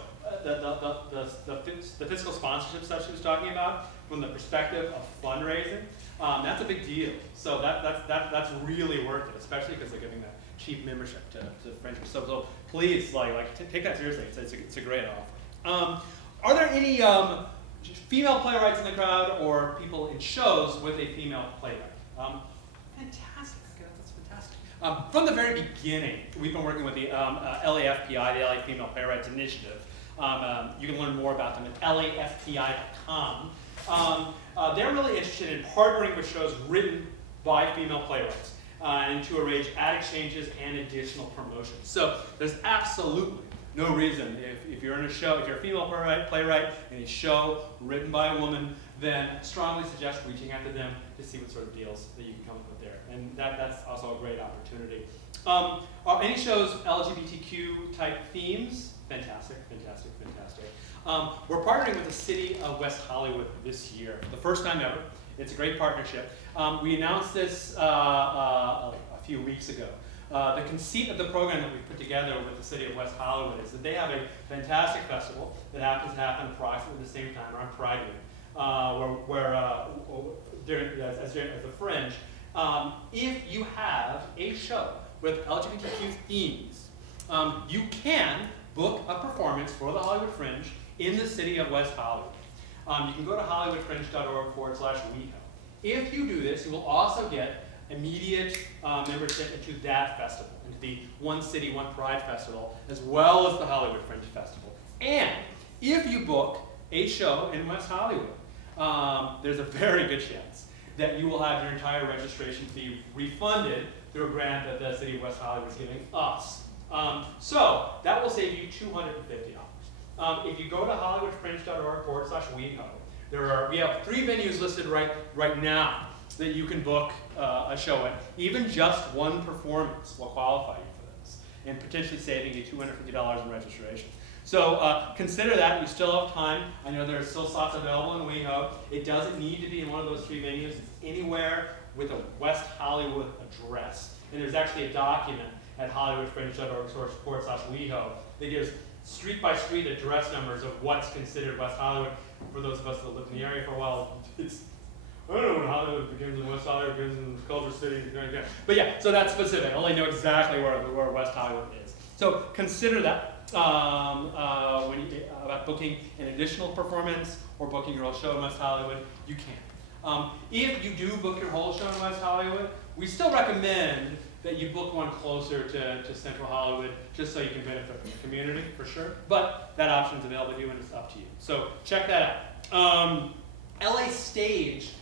the fiscal sponsorship stuff she was talking about, from the perspective of fundraising, that's a big deal. So that's really worth it, especially because they're giving that cheap membership to Fringe. So please take that seriously. It's a great offer. Are there any female playwrights in the crowd or people in shows with a female playwright? Fantastic. Okay, that's fantastic. From the very beginning, we've been working with the LAFPI, the LA Female Playwrights Initiative. You can learn more about them at lafpi.com. They're really interested in partnering with shows written by female playwrights and to arrange ad exchanges and additional promotions. So there's absolutely no reason, if you're in a show, if you're a female playwright in a show written by a woman, then I strongly suggest reaching out to them to see what sort of deals that you can come up with there. And that's also a great opportunity. Are any shows LGBTQ type themes? Fantastic, fantastic, fantastic. We're partnering with the city of West Hollywood this year, for the first time ever. It's a great partnership. We announced this a few weeks ago. The conceit of the program that we put together with the city of West Hollywood is that they have a fantastic festival that happens to happen approximately the same time around Pride Week, as the Fringe. If you have a show with LGBTQ themes, you can book a performance for the Hollywood Fringe in the city of West Hollywood. You can go to hollywoodfringe.org/WeHo. If you do this, you will also get immediate membership into that festival, into the One City, One Pride Festival, as well as the Hollywood Fringe Festival. And if you book a show in West Hollywood, there's a very good chance that you will have your entire registration fee refunded through a grant that the city of West Hollywood is giving us. So that will save you $250. If you go to hollywoodfringe.org/WeHo, we have 3 venues listed right now that you can book a show at. Even just one performance will qualify you for this, and potentially saving you $250 in registration. So consider that. You still have time. I know there are still slots available in WeHo. It doesn't need to be in one of those 3 venues. It's anywhere with a West Hollywood address. And there's actually a document at hollywoodfringe.org/WeHo that gives street-by-street address numbers of what's considered West Hollywood. For those of us that lived in the area for a while, I don't know when Hollywood begins and West Hollywood begins and Culver City. But yeah, so that's specific. I only know exactly where West Hollywood is. So consider that about booking an additional performance or booking your whole show in West Hollywood. You can. If you do book your whole show in West Hollywood, we still recommend that you book one closer to Central Hollywood, just so you can benefit from the community, for sure. But that option is available to you, and it's up to you. So check that out. LA Stage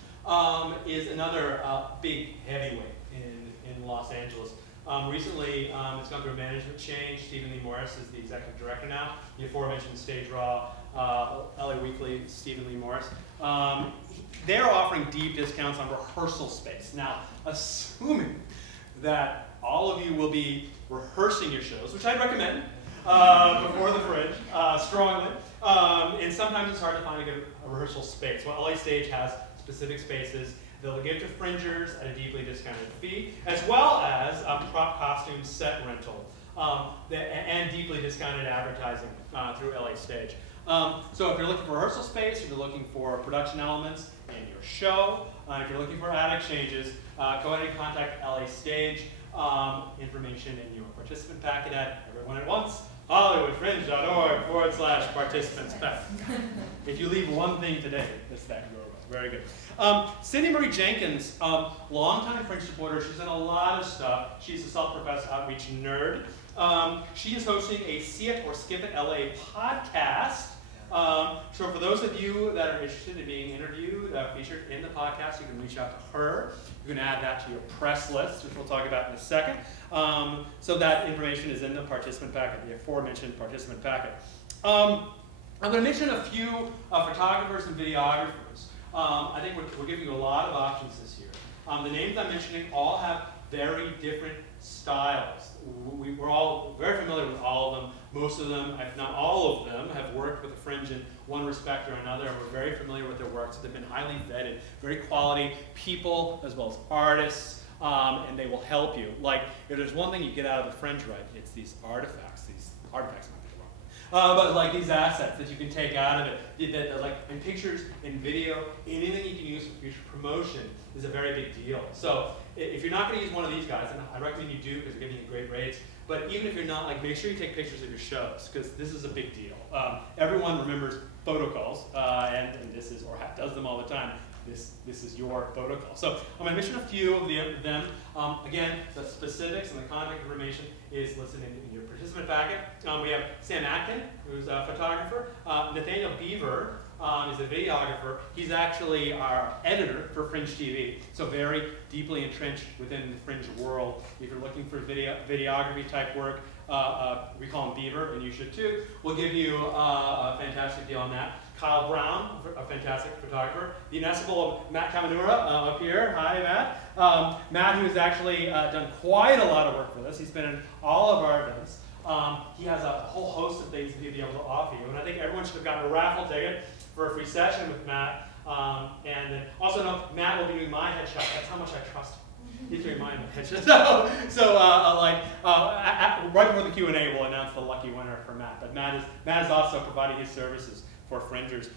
is another big heavyweight in Los Angeles. Recently, it's gone through a management change. Stephen Lee Morris is the executive director now. The aforementioned Stage Raw, LA Weekly, Stephen Lee Morris. They're offering deep discounts on rehearsal space. Now, assuming that all of you will be rehearsing your shows, which I'd recommend before the Fringe, strongly. And sometimes it's hard to find a good rehearsal space. Well, LA Stage has specific spaces they'll give to Fringers at a deeply discounted fee, as well as prop costume set rental and deeply discounted advertising through LA Stage. So if you're looking for rehearsal space, if you're looking for production elements in your show, if you're looking for ad exchanges, go ahead and contact LA Stage. Information in your participant packet at everyone at once, hollywoodfringe.org/participants pack. If you leave one thing today, it's that URL. Very good. Cindy Marie Jenkins, longtime Fringe supporter. She's done a lot of stuff. She's a self-professed outreach nerd. She is hosting a See It or Skip It LA podcast So for those of you that are interested in being interviewed, featured in the podcast, you can reach out to her. You can add that to your press list, which we'll talk about in a second. So that information is in the participant packet, the aforementioned participant packet. I'm going to mention a few photographers and videographers. I think we're giving you a lot of options this year. The names I'm mentioning all have very different styles. We're all very familiar with all of them. Most of them, if not all of them, have worked with the Fringe in one respect or another, and we're very familiar with their work. So they've been highly vetted, very quality people as well as artists, and they will help you. Like, if there's one thing you get out of the Fringe, right, it's these artifacts. But like these assets that you can take out of it, that like in pictures, in video, anything you can use for future promotion is a very big deal. So if you're not going to use one of these guys, and I recommend you do because they're giving you great rates, but even if you're not, like, make sure you take pictures of your shows because this is a big deal. Everyone remembers photo calls, and this is, or does them all the time. This is your photo call. So I'm going to mention a few of them. Again, the specifics and the contact information is listed in your participant packet. We have Sam Atkin, who's a photographer. Nathaniel Beaver is a videographer. He's actually our editor for Fringe TV, so very deeply entrenched within the Fringe world. If you're looking for videography type work, we call him Beaver, and you should too. We'll give you a fantastic deal on that. Kyle Brown, a fantastic photographer. The inestimable Matt Kamanura up here. Hi, Matt. Matt, who has actually done quite a lot of work with us. He's been in all of our events. He has a whole host of things that he'd be able to offer you. And I think everyone should have gotten a raffle ticket for a free session with Matt. And then also know Matt will be doing my headshot. That's how much I trust him. He's doing my headshot. Right before the Q&A, we'll announce the lucky winner for Matt. But Matt is also providing his services for Fringers.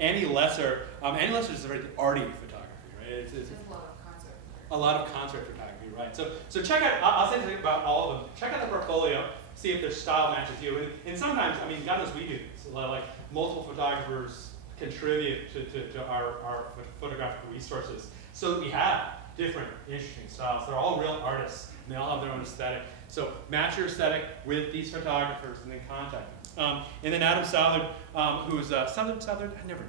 Annie Lesser is a very arty photography, right? It's a lot of concert. a lot of concert photography, right? So check out, I'll say something about all of them. Check out the portfolio, see if their style matches you. And sometimes, I mean, God knows we do this. Like multiple photographers contribute to our photographic resources so that we have different, interesting styles. They're all real artists, and they all have their own aesthetic. So match your aesthetic with these photographers and then contact them. And then Adam Southard, who's Southard? I never.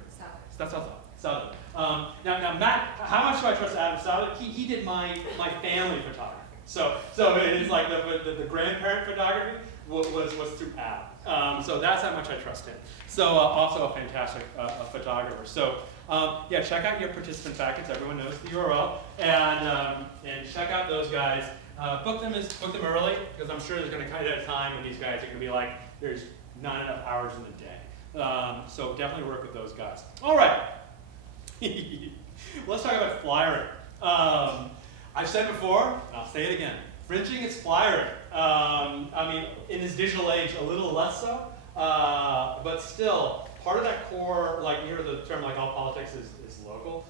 That's Southard. Now Matt, how much do I trust Adam Southard? He did my family photography. So it's like the grandparent photography was through Adam. So that's how much I trust him. So also a fantastic photographer. So yeah, check out your participant packets. Everyone knows the URL, and check out those guys. Book them early, because I'm sure there's going to come a time when these guys are going to be like, there's not enough hours in the day. So definitely work with those guys. All right. Let's talk about flyering. I've said before, and I'll say it again, fringing is flyering. I mean, in this digital age, a little less so, but still, part of that core, like you hear the term like all politics is local.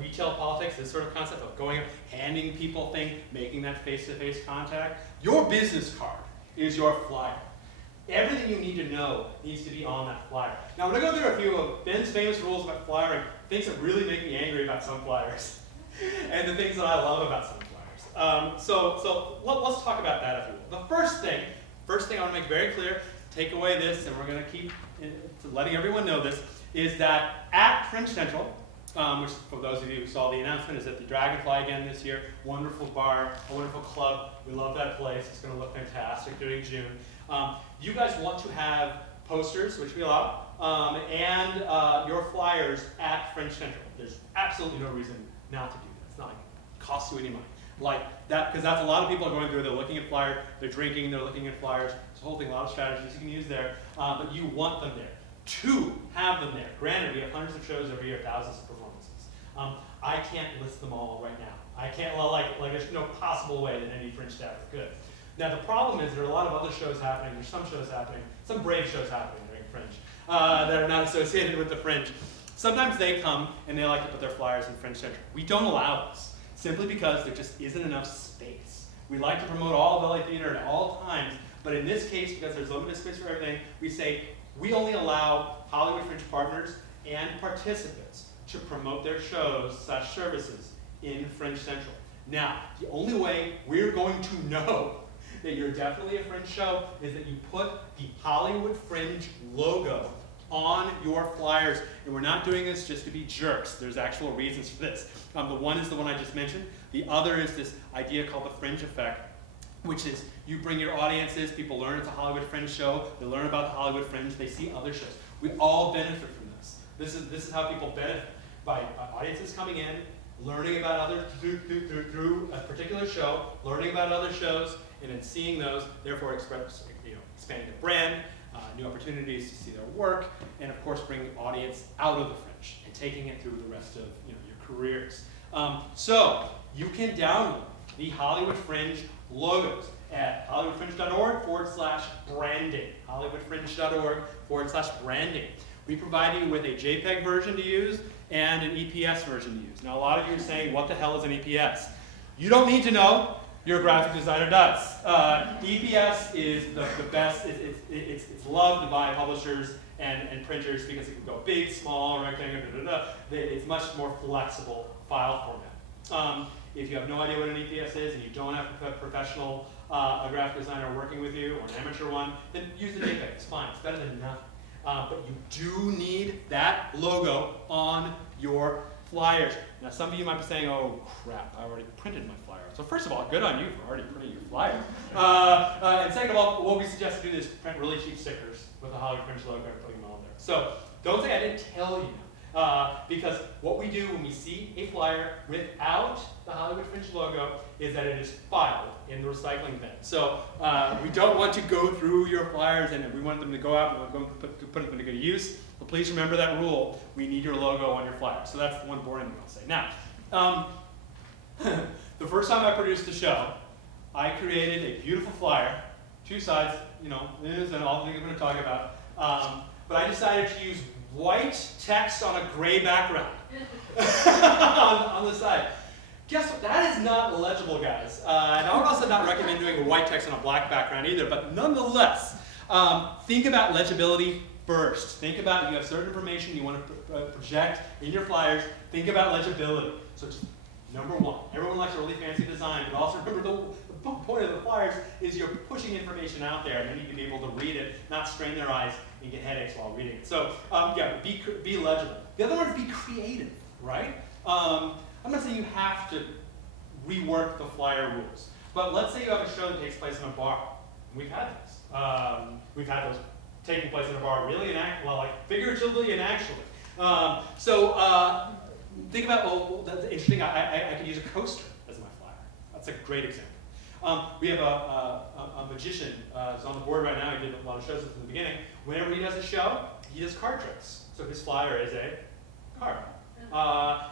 Retail politics, this sort of concept of going up, handing people things, making that face-to-face contact. Your business card is your flyer. Everything you need to know needs to be on that flyer. Now, I'm going to go through a few of Ben's famous rules about flyering, things that really make me angry about some flyers, and the things that I love about some flyers. So let's talk about that, if you will. The first thing I want to make very clear, take away this, and we're going to keep letting everyone know this, is that at Fringe Central, which for those of you who saw the announcement is at the Dragonfly again this year, wonderful bar, a wonderful club. We love that place. It's going to look fantastic during June. You guys want to have posters, which we allow, and your flyers at Fringe Central. There's absolutely no reason not to do that. It's not like it costs you any money. Like that, because that's a lot of people are going through, they're looking at flyers, they're drinking, they're looking at flyers. It's a whole thing, a lot of strategies you can use there, but you want them there. To have them there. Granted, we have hundreds of shows every year, thousands of performances. I can't list them all right now. I can't, like there's no possible way that any Fringe staffer could. Now the problem is there are a lot of other shows happening, there's some shows happening, some brave shows happening during Fringe that are not associated with the Fringe. Sometimes they come and they like to put their flyers in Fringe Central. We don't allow this, simply because there just isn't enough space. We like to promote all of LA theater at all times, but in this case, because there's limited space for everything, we say we only allow Hollywood Fringe partners and participants to promote their shows/services in Fringe Central. Now, the only way we're going to know that you're definitely a Fringe show is that you put the Hollywood Fringe logo on your flyers. And we're not doing this just to be jerks. There's actual reasons for this. The one is the one I just mentioned. The other is this idea called the Fringe effect, which is you bring your audiences, people learn it's a Hollywood Fringe show, they learn about the Hollywood Fringe, they see other shows. We all benefit from this. This is how people benefit, by audiences coming in, learning about others through a particular show, learning about other shows, and then seeing those, therefore expanding their brand, new opportunities to see their work, and of course bringing the audience out of the Fringe and taking it through the rest of your careers. So you can download the Hollywood Fringe logos at hollywoodfringe.org/branding. hollywoodfringe.org/branding. We provide you with a JPEG version to use and an EPS version to use. Now, a lot of you are saying, what the hell is an EPS? You don't need to know. Your graphic designer does. EPS is the best. It's loved by publishers and printers because it can go big, small, rectangular, It's much more flexible file format. If you have no idea what an EPS is and you don't have a professional graphic designer working with you or an amateur one, then use the JPEG. It's fine. It's better than nothing. But you do need that logo on your flyers. Now, some of you might be saying, oh, crap, I already printed my flyer. So first of all, good on you for already printing your flyer. And second of all, what we suggest to do is print really cheap stickers with the Hollywood Fringe logo and putting them on there. So don't say I didn't tell you. Because what we do when we see a flyer without the Hollywood Fringe logo is that it is filed in the recycling bin. So we don't want to go through your flyers, and we want them to go out and we're going to put them to good use. But please remember that rule. We need your logo on your flyer. So that's the one boring thing I'll say. Now, the first time I produced the show, I created a beautiful flyer, 2 sides, and all the things I'm going to talk about. But I decided to use white text on a gray background on the side. Guess what? That is not legible, guys. And I would also not recommend doing white text on a black background either, but nonetheless, think about legibility first. Think about, you have certain information you want to project in your flyers. Think about legibility. So just number one, everyone likes a really fancy design, but also remember the point of the flyers is you're pushing information out there and they need to be able to read it, not strain their eyes and get headaches while reading it. So yeah, be legible. The other one is be creative, right? I'm not saying you have to rework the flyer rules, but let's say you have a show that takes place in a bar. We've had this. We've had those taking place in a bar, really figuratively and actually. Think about, well, that's interesting. I could use a coaster as my flyer. That's a great example. We have a magician who's on the board right now. He did a lot of shows from the beginning. Whenever he does a show, he does card tricks. So his flyer is a card.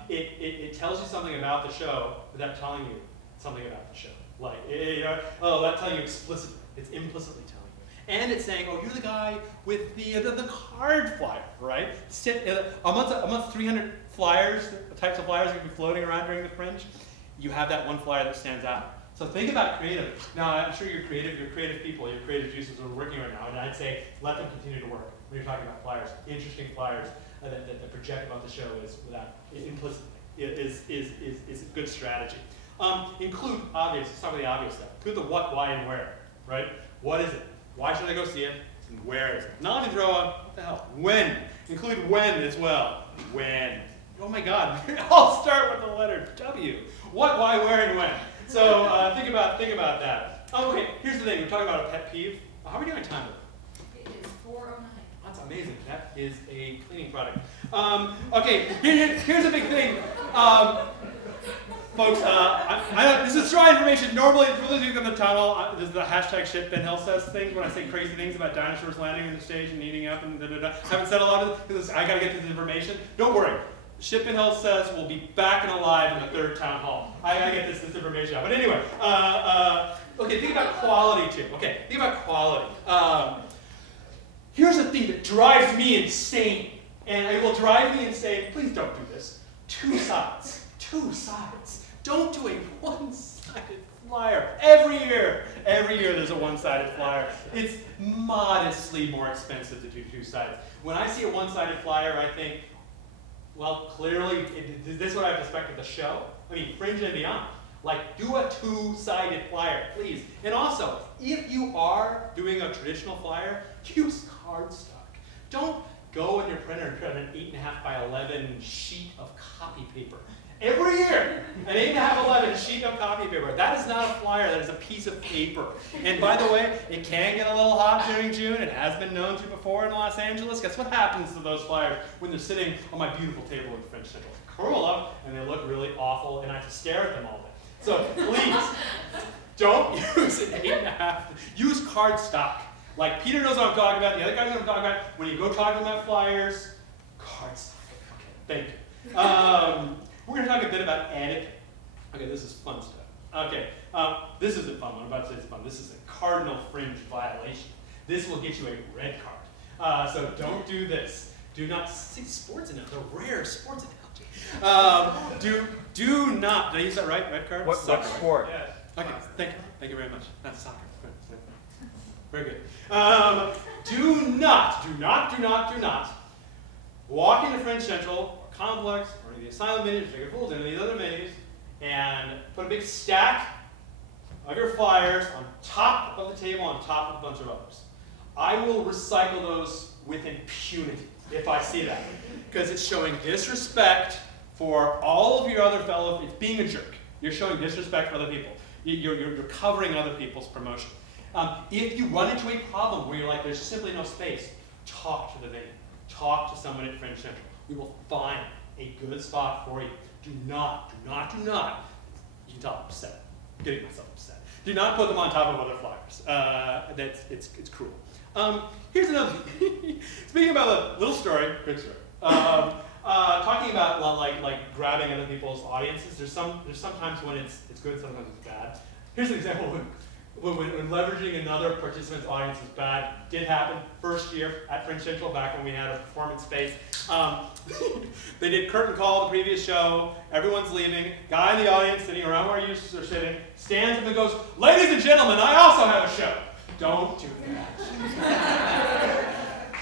It tells you something about the show without telling you something about the show. That's telling you explicitly. It's implicitly telling you. And it's saying, oh, you're the guy with the card flyer, right? Amongst 300 flyers, types of flyers that can be floating around during the Fringe, you have that one flyer that stands out. So think about creative. Now, I'm sure you're creative people, your creative juices are working right now, and I'd say let them continue to work when you're talking about flyers. Interesting flyers that project about the show is implicitly is a good strategy. Include obvious, some of the obvious stuff. Include the what, why, and where, right? What is it? Why should I go see it? And where is it? Not only throw up, what the hell? When. Include when as well. When. Oh my God, we all start with the letter W. What, why, where, and when. So think about that. Okay, here's the thing. We're talking about a pet peeve. How are we doing on time? It is 4:09. That's amazing. That is a cleaning product. Okay, here's a big thing. Folks, this is dry information. Normally, for those of you in the tunnel, this is the hashtag shit Ben Hill says things when I say crazy things about dinosaurs landing on the stage and eating up and da-da-da. I haven't said a lot of it because I got to get to this information. Don't worry. Ship and Hill says we'll be back and alive in the 3rd town hall. I gotta get this information out. But anyway, okay, think about quality too. Okay, think about quality. Here's the thing that drives me insane, and it will drive me insane. Please don't do this. 2 sides. 2 sides. Don't do a one-sided flyer. Every year there's a one-sided flyer. It's modestly more expensive to do 2 sides. When I see a one-sided flyer, I think, well, clearly, is this what I have to expect at the show? I mean, Fringe and beyond. Do a 2-sided flyer, please. And also, if you are doing a traditional flyer, use cardstock. Don't go in your printer and print an 8.5 by 11 sheet of copy paper. Every year, an 8.5 11 sheet of copy paper. That is not a flyer, that is a piece of paper. And by the way, it can get a little hot during June. It has been known to before in Los Angeles. Guess what happens to those flyers when they're sitting on my beautiful table in Fringe Central? Curl up, and they look really awful, and I have to stare at them all day. So please, don't use an 8.5. Use cardstock. Like Peter knows what I'm talking about, the other guys know what I'm talking about. When you go talking about flyers, cardstock. Okay, thank you. We're going to talk a bit about etiquette. Okay, this is fun stuff. Okay, this isn't fun. What I'm about to say is fun. This is a cardinal Fringe violation. This will get you a red card. So don't do this. Do not see sports analogy. The rare sports analogy. Do not. Did I use that right? Red card. What sport? Yes. Okay, thank you very much. That's soccer. Very good. Do not walk into Fringe Central or Complex or any of the Asylum venues, or Sugar Fools, any of these other venues, and put a big stack of your flyers on top of the table, on top of a bunch of others. I will recycle those with impunity if I see that, because it's showing disrespect for all of your other fellow. It's being a jerk. You're showing disrespect for other people. You're covering other people's promotion. If you run into a problem where you're like, there's simply no space, talk to the venue. Talk to someone at Fringe Central. We will find a good spot for you. Do not. You can tell I'm upset. I'm getting myself upset. Do not put them on top of other flyers. It's cruel. Here's another. Speaking about a little story, quick story. Talking about like grabbing other people's audiences. There's sometimes when it's good, sometimes it's bad. Here's an example when leveraging another participant's audience is bad. Did happen first year at Fringe Central back when we had a performance space. They did curtain call the previous show. Everyone's leaving. Guy in the audience sitting around where you are sitting stands up and goes, "Ladies and gentlemen, I also have a show." Don't do that.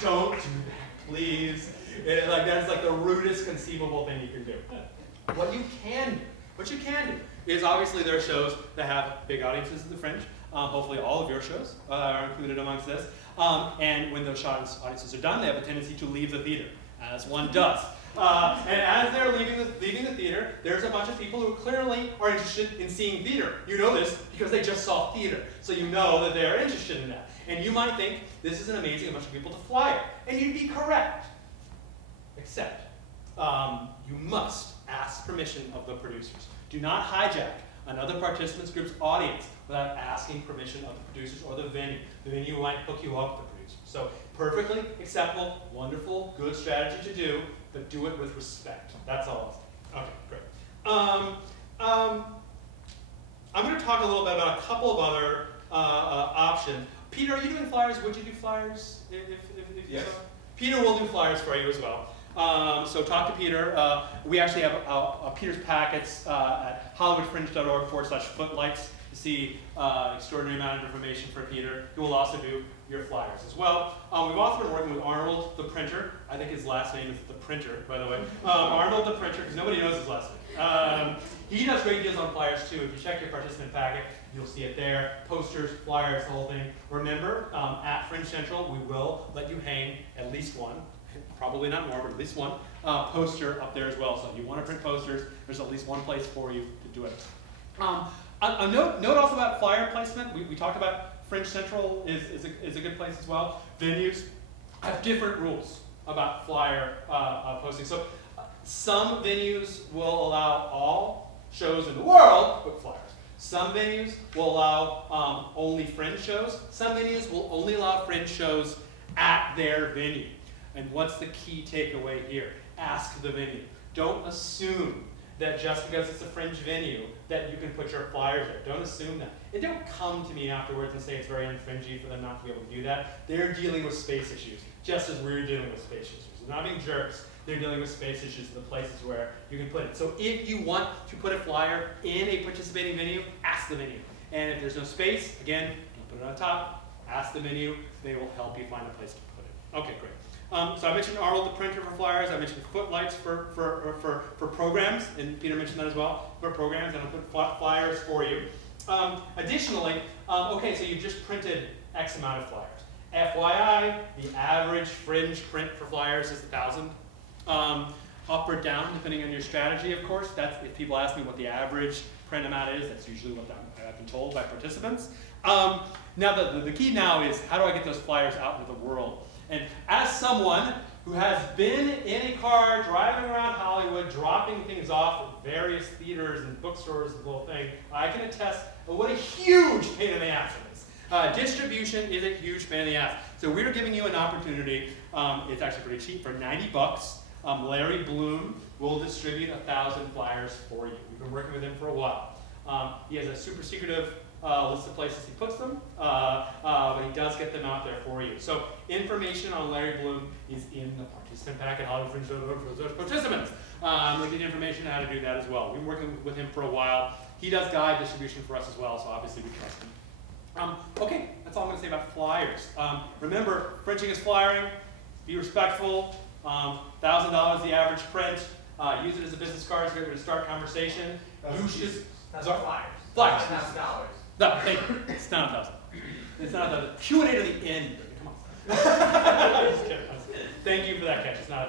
Don't do that, please. That's like the rudest conceivable thing you can do. What you can do is obviously there are shows that have big audiences at the Fringe. Hopefully all of your shows are included amongst this. And when those audiences are done, they have a tendency to leave the theater, as one does. And as they're leaving the theater, there's a bunch of people who clearly are interested in seeing theater. You know this because they just saw theater. So you know that they're interested in that. And you might think, this is an amazing bunch of people to flyer. And you'd be correct. Except, you must ask permission of the producers. Do not hijack another participants group's audience without asking permission of the producers or the venue. The venue might hook you up with the producers. So perfectly acceptable, wonderful, good strategy to do, but do it with respect. That's all I'll say. Okay, great. I'm going to talk a little bit about a couple of other options. Peter, are you doing flyers? Would you do flyers? If Yes. Peter will do flyers for you as well. So talk to Peter. We actually have Peter's packets at hollywoodfringe.org/footlights to see extraordinary amount of information for Peter. He will also do your flyers as well. We've also been working with Arnold the Printer. I think his last name is the Printer, by the way. Arnold the Printer, because nobody knows his last name. He does great deals on flyers too. If you check your participant packet, you'll see it there. Posters, flyers, the whole thing. Remember, at Fringe Central, we will let you hang at least one. Probably not more, but at least one poster up there as well. So if you want to print posters, there's at least one place for you to do it. A note also about flyer placement. We talked about Fringe Central is a good place as well. Venues have different rules about flyer posting. So some venues will allow all shows in the world to put flyers. Some venues will allow only Fringe shows. Some venues will only allow Fringe shows at their venue. And what's the key takeaway here? Ask the venue. Don't assume that just because it's a Fringe venue that you can put your flyers there. Don't assume that. And don't come to me afterwards and say it's very unfringy for them not to be able to do that. They're dealing with space issues, just as we're dealing with space issues. They're not being jerks. They're dealing with space issues in the places where you can put it. So if you want to put a flyer in a participating venue, ask the venue. And if there's no space, again, don't put it on top. Ask the venue. They will help you find a place to put it. Okay, great. So I mentioned Arnold the Printer for flyers. I mentioned Footlights for programs, and Peter mentioned that as well, for programs, and I'll put flyers for you. Additionally, okay, so you just printed X amount of flyers. FYI, the average Fringe print for flyers is 1,000. Up or down, depending on your strategy, of course. That's, if people ask me what the average print amount is, that's usually what I've been told by participants. Now, the key now is, how do I get those flyers out into the world? And as someone who has been in a car driving around Hollywood, dropping things off at various theaters and bookstores and the whole thing, I can attest what a huge pain in the ass it is. Distribution is a huge pain in the ass. So we're giving you an opportunity. It's actually pretty cheap for $90. Larry Bloom will distribute 1,000 flyers for you. We've been working with him for a while. He has a super secretive list of places he puts them, but he does get them out there for you. So information on Larry Bloom is in the participant pack at HollywoodFringe.org for those participants. We'll get information on how to do that as well. We've been working with him for a while. He does guide distribution for us as well, so obviously we trust him. Okay, that's all I'm going to say about flyers. Remember, fringing is flyering. Be respectful. $1,000 the average print. Use it as a business card. It's a great way to start conversation. You should. That's flyers. Flyers. $1,000. No, thank you. It's not 1,000. It's not 1,000. Q&A to the end. Come on. Just kidding. Thank you for that catch. It's not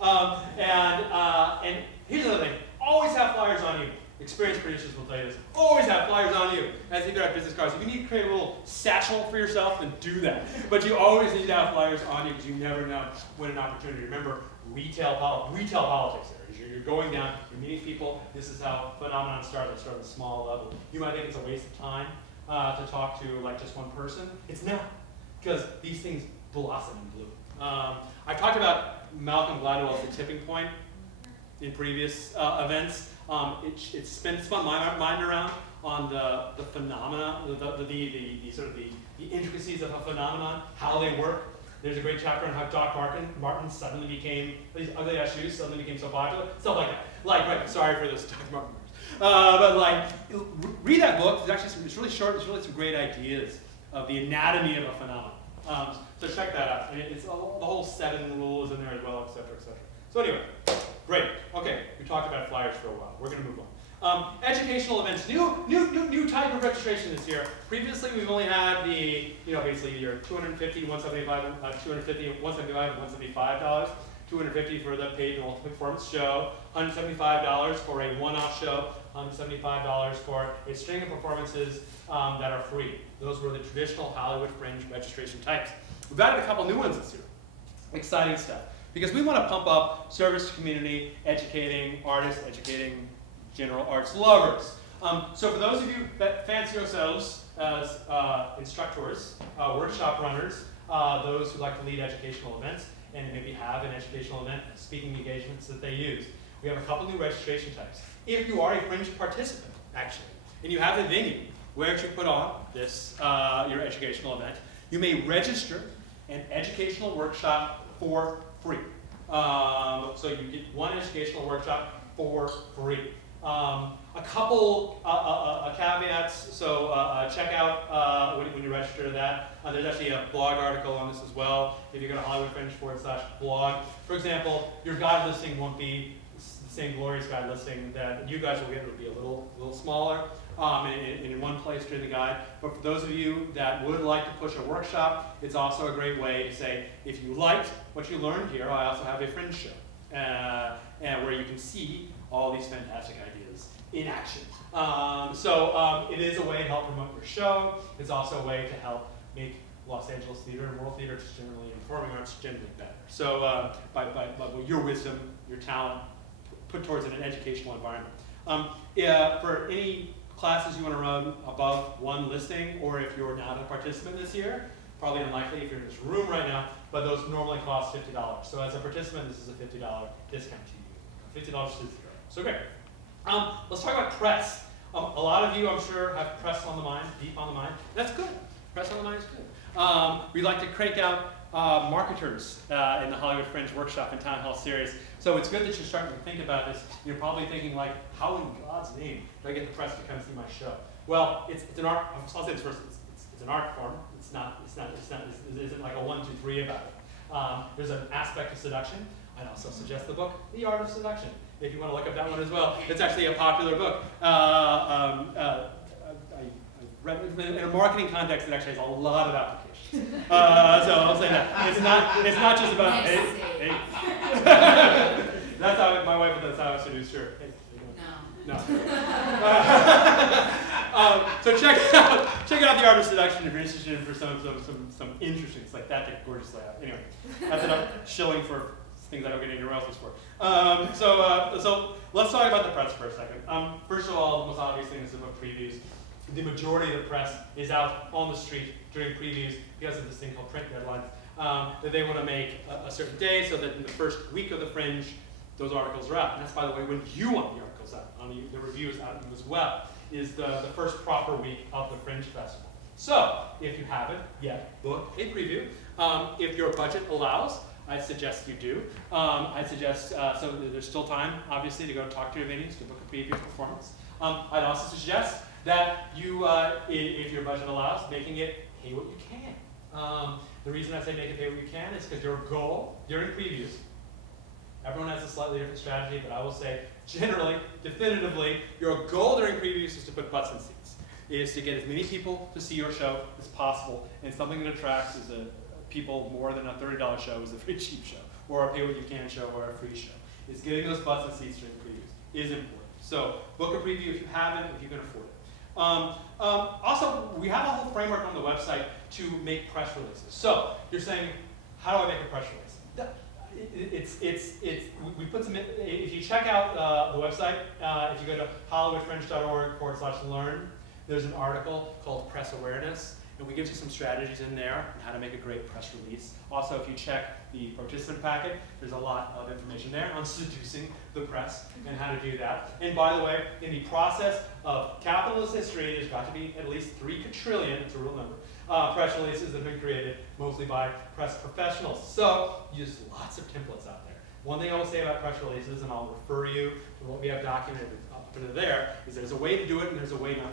1,000. And here's another thing. Always have flyers on you. Experienced producers will tell you this. Always have flyers on you. As if you're at business cards. If you need to create a little satchel for yourself, then do that. But you always need to have flyers on you because you never know when an opportunity. Remember, retail politics there. You're going down, you're meeting people. This is how phenomenon started. They start at a small level. You might think it's a waste of time to talk to like just one person. It's not, because these things blossom and bloom. I talked about Malcolm Gladwell's The Tipping Point in previous events. It's spun my mind around on the phenomena, the sort of the intricacies of a phenomenon, how they work. There's a great chapter on how Doc Martin suddenly became, these ugly ass shoes suddenly became so popular, stuff like that. Like, right, sorry for this Doc Martin words. But like, read that book. It's actually it's really short. It's really some great ideas of the anatomy of a phenomenon. So check that out. And it's the whole 7 rules in there as well, et cetera, et cetera. So anyway, great. Okay, we talked about flyers for a while. We're going to move on. Educational events, new type of registration this year. Previously, we've only had the, basically your $250, $175, $250, $175, $175. $250 for the paid multi-performance show, $175 for a one-off show, $175 for a string of performances that are free. Those were the traditional Hollywood Fringe registration types. We've added a couple new ones this year. Exciting stuff. Because we want to pump up service to community, educating artists, educating general arts lovers. So for those of you that fancy yourselves as instructors, workshop runners, those who like to lead educational events, and maybe have an educational event, speaking engagements that they use, we have a couple new registration types. If you are a Fringe participant, actually, and you have a venue where to put on this, your educational event, you may register an educational workshop for free. So you get one educational workshop for free. A couple caveats, so check out when you register that. There's actually a blog article on this as well. If you go to HollywoodFringe.org/blog. For example, your guide listing won't be the same glorious guide listing that you guys will get. It'll be a little smaller and in one place during the guide. But for those of you that would like to push a workshop, it's also a great way to say, if you liked what you learned here, I also have a Fringe show and where you can see all these fantastic ideas in action. It is a way to help promote your show. It's also a way to help make Los Angeles theater and world theater just generally, and performing arts generally better. So by your wisdom, your talent, put towards an educational environment. For any classes you want to run above one listing, or if you're not a participant this year, probably unlikely if you're in this room right now, but those normally cost $50. So as a participant, this is a $50 discount to you. $50 to 0. So great. Let's talk about press. A lot of you, I'm sure, have press on the mind, deep on the mind. That's good. Press on the mind is good. We like to crank out marketers in the Hollywood Fringe Workshop and Town Hall series. So it's good that you're starting to think about this. You're probably thinking like, how in God's name do I get the press to come see my show? Well, it's an art. I'll say this first. It's an art form. It isn't like a 1, 2, 3 about it. There's an aspect of seduction. I'd also suggest the book, The Art of Seduction, if you want to look up that one as well. It's actually a popular book. I in a marketing context, it actually has a lot of applications. So I'll say that. It's not just about, Nice hey, to see. hey. That's how my wife, that's how I seduce her. Hey, No. no. So check out the Art of Seduction if you're interested in for some interesting, it's like that gorgeous layout. Anyway, that's enough shilling for things I don't get any royalties for. So let's talk about the press for a second. First of all, the most obvious thing is about previews. The majority of the press is out on the street during previews because of this thing called print deadlines that they want to make a certain day so that in the first week of the Fringe, those articles are out. And that's, by the way, when you want the articles out, the reviews out as well, is the first proper week of the Fringe Festival. So, if you haven't yet, book a preview. If your budget allows, I suggest you do. I suggest, so there's still time, obviously, to go talk to your venues to book a preview performance. I'd also suggest that you, if your budget allows, making it pay what you can. The reason I say make it pay what you can is because your goal during previews, everyone has a slightly different strategy, but I will say generally, definitively, your goal during previews is to put butts in seats, is to get as many people to see your show as possible, and something that attracts is people more than a $30 show is a very cheap show, or a pay what you can show, or a free show. Is getting those butts in seats during previews is important. So book a preview if you haven't, if you can afford it. Also, we have a whole framework on the website to make press releases. So you're saying, how do I make a press release? We put some, if you check out the website, if you go to hollywoodfringe.org/learn, there's an article called Press Awareness, and we give you some strategies in there on how to make a great press release. Also, if you check the participant packet, there's a lot of information there on seducing the press and how to do that. And by the way, in the process of capitalist history, there's got to be at least 3 quadrillion, it's a real number, press releases that have been created mostly by press professionals. So there's lots of templates out there. One thing I will say about press releases, and I'll refer you to what we have documented up to there, is there's a way to do it and there's a way not to do it.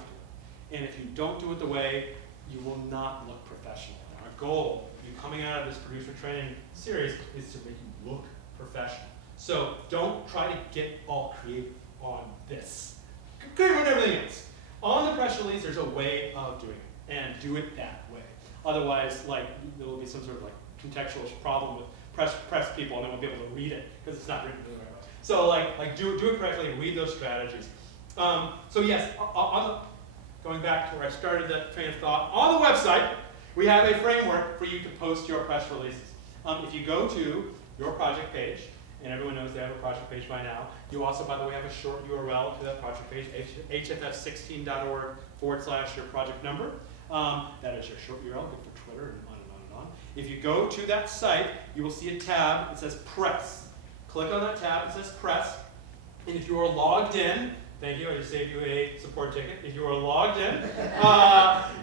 And if you don't do it the way, you will not look professional. And our goal, you coming out of this producer training series, is to make you look professional. So don't try to get all creative on this. Creative on everything else. On the press release, there's a way of doing it, and do it that way. Otherwise, like, there will be some sort of like contextual problem with press people, and they won't be able to read it because it's not written the right way. So like do it correctly and read those strategies. So yes, going back to where I started that train of thought, on the website, we have a framework for you to post your press releases. If you go to your project page, and everyone knows they have a project page by now, you also, by the way, have a short URL to that project page, HFF16.org/your project number. That is your short URL, good for Twitter and on and on and on. If you go to that site, you will see a tab that says Press. Click on that tab, it says Press, and if you are logged in, thank you, I just saved you a support ticket. If you are logged in,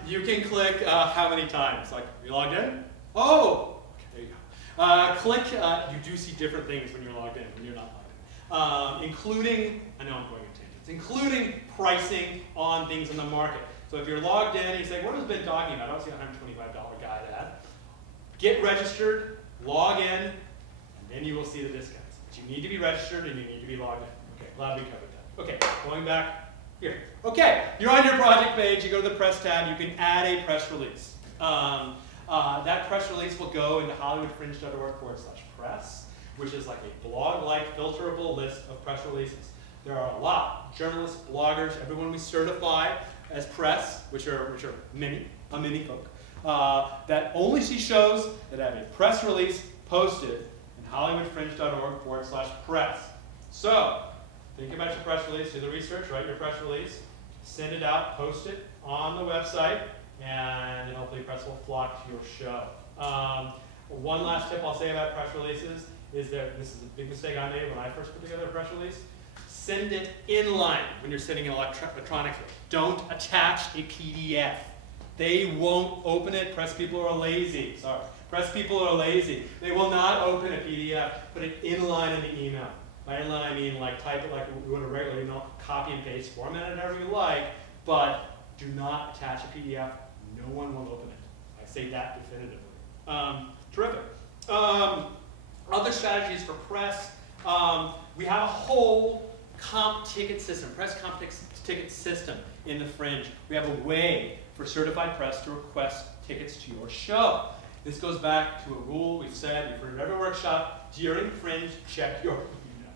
you can click how many times? Like, are you logged in? Oh, okay, there you go. Click, you do see different things when you're logged in, when you're not logged in. Including, I know I'm going on tangents, including pricing on things in the market. So if you're logged in and you say, what has Ben talking about? I don't see a $125 guide ad. Get registered, log in, and then you will see the discounts. But you need to be registered and you need to be logged in. Okay, glad we covered that. Okay, going back here. Okay, you're on your project page, you go to the press tab, you can add a press release. That press release will go into hollywoodfringe.org/press, which is like a blog-like filterable list of press releases. There are a lot, journalists, bloggers, everyone we certify as press, which are many folk, that only see shows that have a press release posted in hollywoodfringe.org/press. So, think about your press release, do the research, write your press release, send it out, post it on the website, and hopefully press will flock to your show. One last tip I'll say about press releases is that this is a big mistake I made when I first put together a press release. Send it inline when you're sending it electronically. Don't attach a PDF. They won't open it. Press people are lazy. Sorry. Press people are lazy. They will not open a PDF. Put it inline in the email. By inline, I mean like type it like you would a regular email, copy and paste, format it however you like, but do not attach a PDF. No one will open it. I say that definitively. Terrific. Other strategies for press. We have a whole comp ticket system, press comp ticket system in the Fringe. We have a way for certified press to request tickets to your show. This goes back to a rule we've said, you've heard it every workshop, during Fringe, check your email.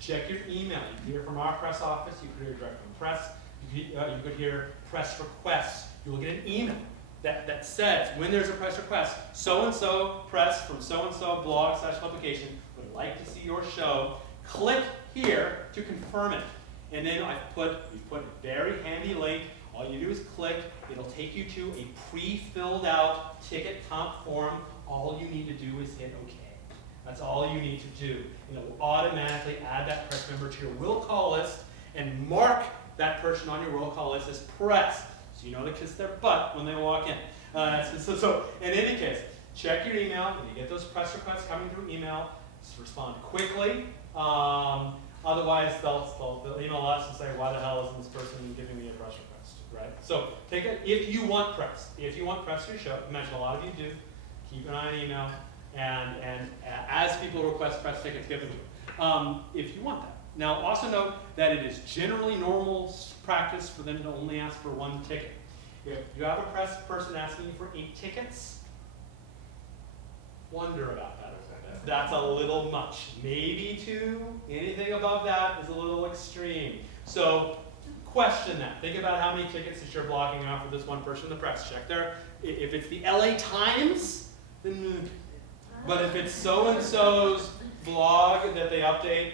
Check your email. You can hear from our press office, you can hear direct from press, you could hear press requests. You will get an email that says, when there's a press request, so-and-so press from so-and-so blog/publication would like to see your show. Click here to confirm it. And then we've put a very handy link. All you do is click. It'll take you to a pre-filled out ticket comp form. All you need to do is hit OK. That's all you need to do. And it will automatically add that press member to your will call list and mark that person on your roll call list as press. So you know to kiss their butt when they walk in. So in any case, check your email. When you get those press requests coming through email, just respond quickly. Otherwise, they'll email us and say, why the hell isn't this person giving me a press request, right? So take it, if you want press to your show, I imagine a lot of you do, keep an eye on email, and as people request press tickets, give them to them, if you want that. Now, also note that it is generally normal practice for them to only ask for one ticket. If you have a press person asking you for 8 tickets, wonder about that a little bit. That's a little much. Maybe 2. Anything above that is a little extreme. So question that. Think about how many tickets that you're blocking out for this one person in the press. Check there. If it's the LA Times, then, but if it's so-and-so's blog that they update,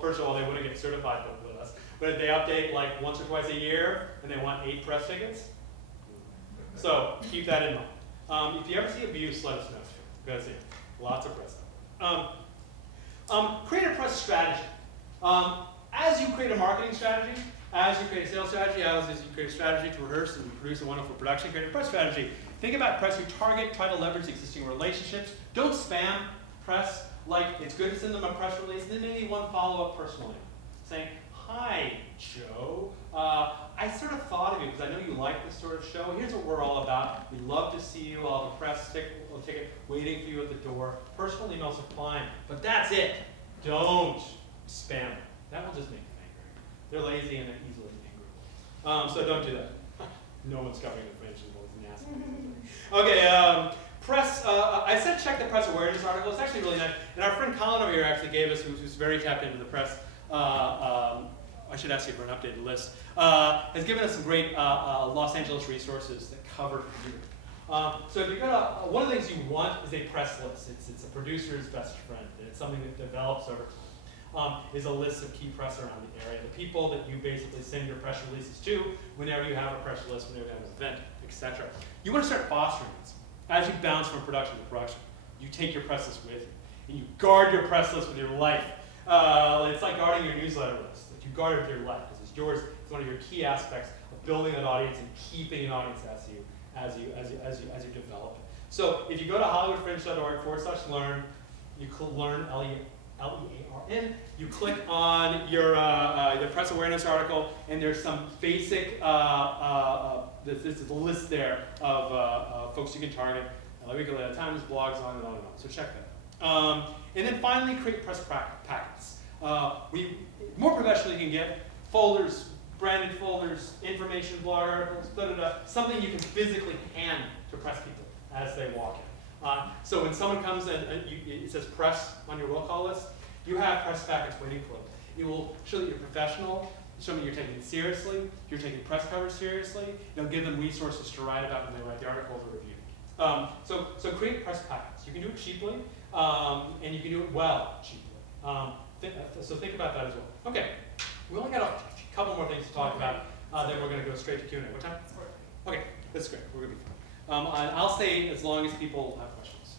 first of all, they wouldn't get certified with us. But if they update like once or twice a year and they want 8 press tickets, so keep that in mind. If you ever see abuse, let us know too, because lots of press. Create a press strategy. As you create a marketing strategy, as you create a sales strategy, as you create a strategy to rehearse and produce a wonderful production, create a press strategy. Think about press you target, try to leverage existing relationships. Don't spam press. Like, it's good to send them a press release, and then maybe one follow-up personally, saying, hi, Joe. I sort of thought of you because I know you like this sort of show. Here's what we're all about. We'd love to see you. I'll have a press ticket waiting for you at the door. Personal emails are fine, but that's it. Don't spam it. That will just make them angry. They're lazy and they're easily angry. So don't do that. No one's covering the Fringe. Okay, press, I said check the press awareness article. It's actually really nice. And our friend Colin over here actually gave us, who's very tapped into the press, I should ask you for an updated list, has given us some great Los Angeles resources that cover you. So if you're gonna, one of the things you want is a press list. It's a producer's best friend. It's something that develops over time. Is a list of key press around the area. The people that you basically send your press releases to whenever you have a press release, whenever you have an event, etc. You want to start fostering this. As you bounce from production to production, you take your press list with you. And you guard your press list with your life. It's like guarding your newsletter list. You guard it with your life, because it's yours. It's one of your key aspects of building an audience and keeping an audience as you develop it. So if you go to hollywoodfringe.org/learn, you learn, L-E-A-R-N, you click on your the press awareness article, and there's some basic, this is the list there of folks you can target, LA Times, blogs, on and on and on. So check that. And then finally, create press packets. More professional you can get, folders, branded folders, information blog articles, something you can physically hand to press people as they walk in. So when someone comes and it says press on your roll call list, you have press packets waiting for them. It will show that you're professional, show that you're taking it seriously, you're taking press coverage seriously. It'll give them resources to write about when they write the articles or review. So create press packets. You can do it cheaply, and you can do it well cheaply. So think about that as well. Okay, we only got a couple more things to talk about, then we're going to go straight to Q&A. What time? Okay, that's great. We're going to be fine. I'll say as long as people have questions.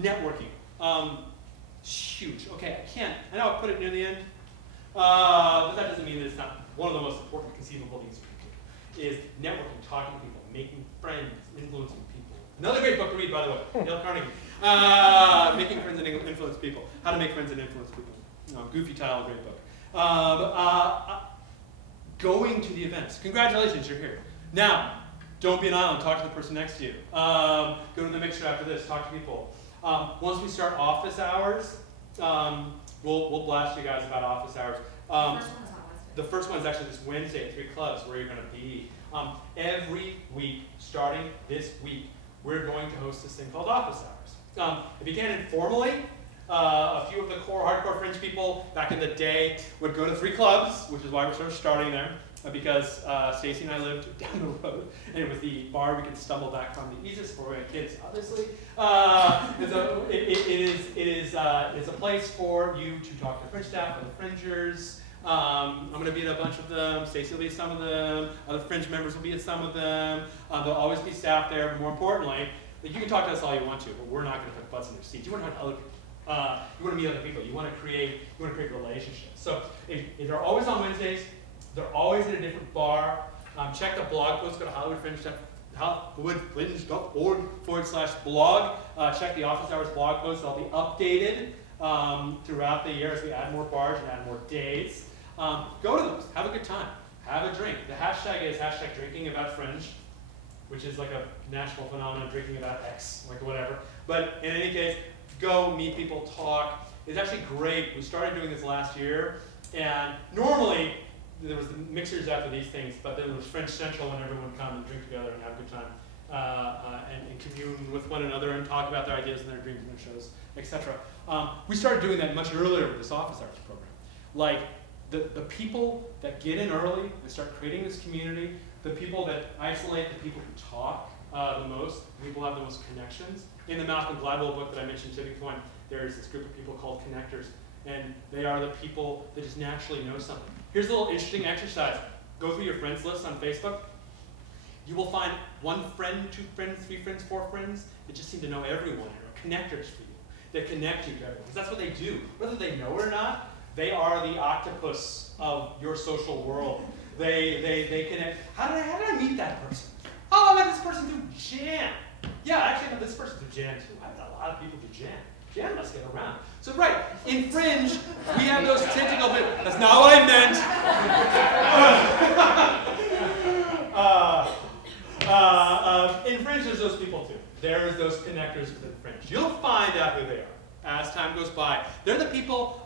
Networking. Huge. Okay, I know I put it near the end, but that doesn't mean that it's not one of the most important conceivable things you can do. Is networking, talking to people, making friends, influencing people. Another great book to read, by the way, Dale Carnegie. Making friends and influence people. How to make friends and influence people. Goofy title, great book. Going to the events. Congratulations, you're here. Now, don't be an island. Talk to the person next to you. Go to the mixer after this. Talk to people. Once we start office hours, we'll blast you guys about office hours. First one's on Wednesday. The first one's actually this Wednesday at 3 clubs where you're going to be. Every week, starting this week, we're going to host this thing called office hours. If you can informally, a few of the core hardcore Fringe people back in the day would go to 3 clubs, which is why we're sort of starting there, because Stacy and I lived down the road, and it was the bar we could stumble back from the easiest for kids, obviously. It's a place for you to talk to Fringe staff, other Fringers. I'm going to be at a bunch of them. Stacy will be at some of them. Other Fringe members will be at some of them. There'll always be staff there, but more importantly, you can talk to us all you want to, but we're not going to put butts in your seats. You want to talk to other people. You want to meet other people. You want to create relationships. So if they're always on Wednesdays. They're always at a different bar. Check the blog post. Go to hollywoodfringe.org/blog. Check the office hours blog post. They'll be updated throughout the year as we add more bars and add more days. Go to those. Have a good time. Have a drink. The hashtag is #DrinkingAboutFringe, which is like a national phenomenon, drinking about X, like whatever. But in any case, go meet people, talk. It's actually great. We started doing this last year, and normally there was the mixers after these things, but then there was Fringe Central when everyone would come and drink together and have a good time, and commune with one another and talk about their ideas and their dreams and their shows, etc. We started doing that much earlier with this office hours program. Like the people that get in early and start creating this community, the people that isolate, the people who talk the most, the people who have the most connections. In the Malcolm Gladwell book that I mentioned, Tipping Point, there's this group of people called connectors, and they are the people that just naturally know something. Here's a little interesting exercise. Go through your friends list on Facebook. You will find 1 friend, 2 friends, 3 friends, 4 friends that just seem to know everyone, or connectors for you, that connect you to everyone. Because that's what they do. Whether they know it or not, they are the octopus of your social world. They connect. How did I meet that person? Oh, I met this person through Jam. Yeah, actually I met this person through Jam too. I met a lot of people through Jam. Jam must get around. So right, in Fringe, we have those tentacle bits. That's not what I meant. In Fringe, there's those people too. There's those connectors within Fringe. You'll find out who they are as time goes by. They're the people,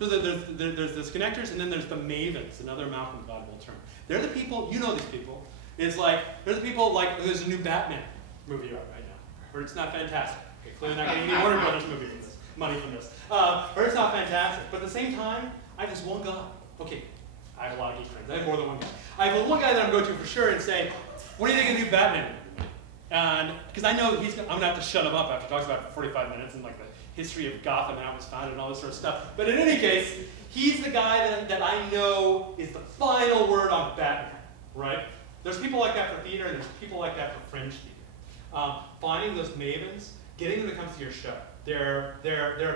there's those connectors, and then there's the mavens, another Malcolm Gladwell term. They're the people, you know these people. It's like, they're the people like, there's a new Batman movie out right now, where it's not fantastic. Okay, clearly not getting any Warner Brothers movie from this, money from this. Or it's not fantastic, but at the same time, I have this one guy. Okay, I have a lot of geek friends. I have more than one guy. I have one guy that I'm going to for sure and say, what do you think of the new Batman movie? And because I know I'm gonna have to shut him up after he talks about it for 45 minutes and like the history of Gotham and how it was founded and all this sort of stuff. But in any case, he's the guy that I know is the final word on Batman, right? There's people like that for theater, and there's people like that for Fringe theater. Finding those mavens, getting them to come to your show. They're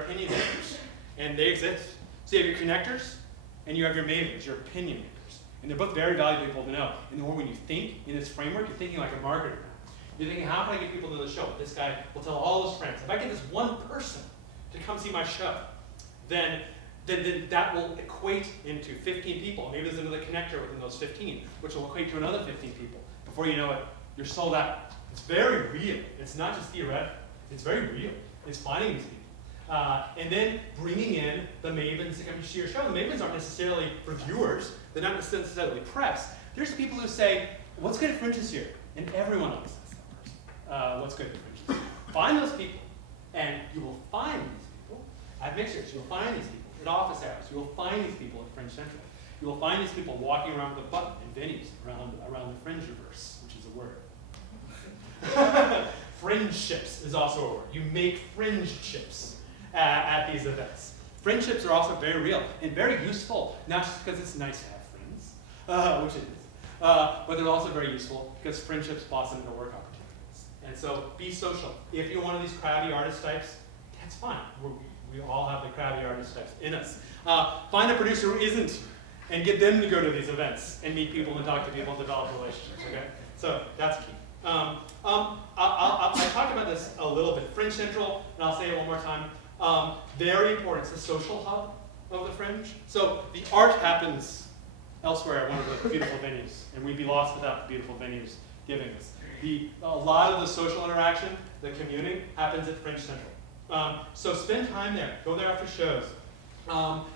opinion makers, and they exist. So you have your connectors, and you have your mavens, your opinion makers. And they're both very valuable people to know. And the more when you think in this framework, you're thinking like a marketer now. You're thinking, how can I get people to the show? This guy will tell all his friends. If I get this one person to come see my show, then that will equate into 15 people. Maybe there's another connector within those 15, which will equate to another 15 people. Before you know it, you're sold out. It's very real. It's not just theoretical. It's very real. It's finding these people. And then bringing in the mavens to come to see your show. The mavens aren't necessarily reviewers. They're not necessarily press. There's the people who say, what's good at Fringe this year? And everyone else says that person. What's good at Fringe this year? Find those people. And you will find these people at mixers. You'll find these people at office hours. You will find these people at Fringe Central. You will find these people walking around with a button in venues around the Fringe-verse, which is a word. Fringe-ships is also a word. You make fringe-ships at these events. Friendships are also very real and very useful, not just because it's nice to have friends, which it is, but they're also very useful because friendships blossom into work opportunities. And so be social. If you're one of these crowdy artist types, that's fine. We all have the crowdy artist types in us. Find a producer who isn't and get them to go to these events and meet people and talk to people and develop relationships, okay? So that's key. I talked about this a little bit. Fringe Central, and I'll say it one more time, very important. It's the social hub of the Fringe. So the art happens elsewhere at one of the beautiful venues, and we'd be lost without the beautiful venues giving us. A lot of the social interaction, the communing, happens at Fringe Central. So spend time there. Go there after shows. Go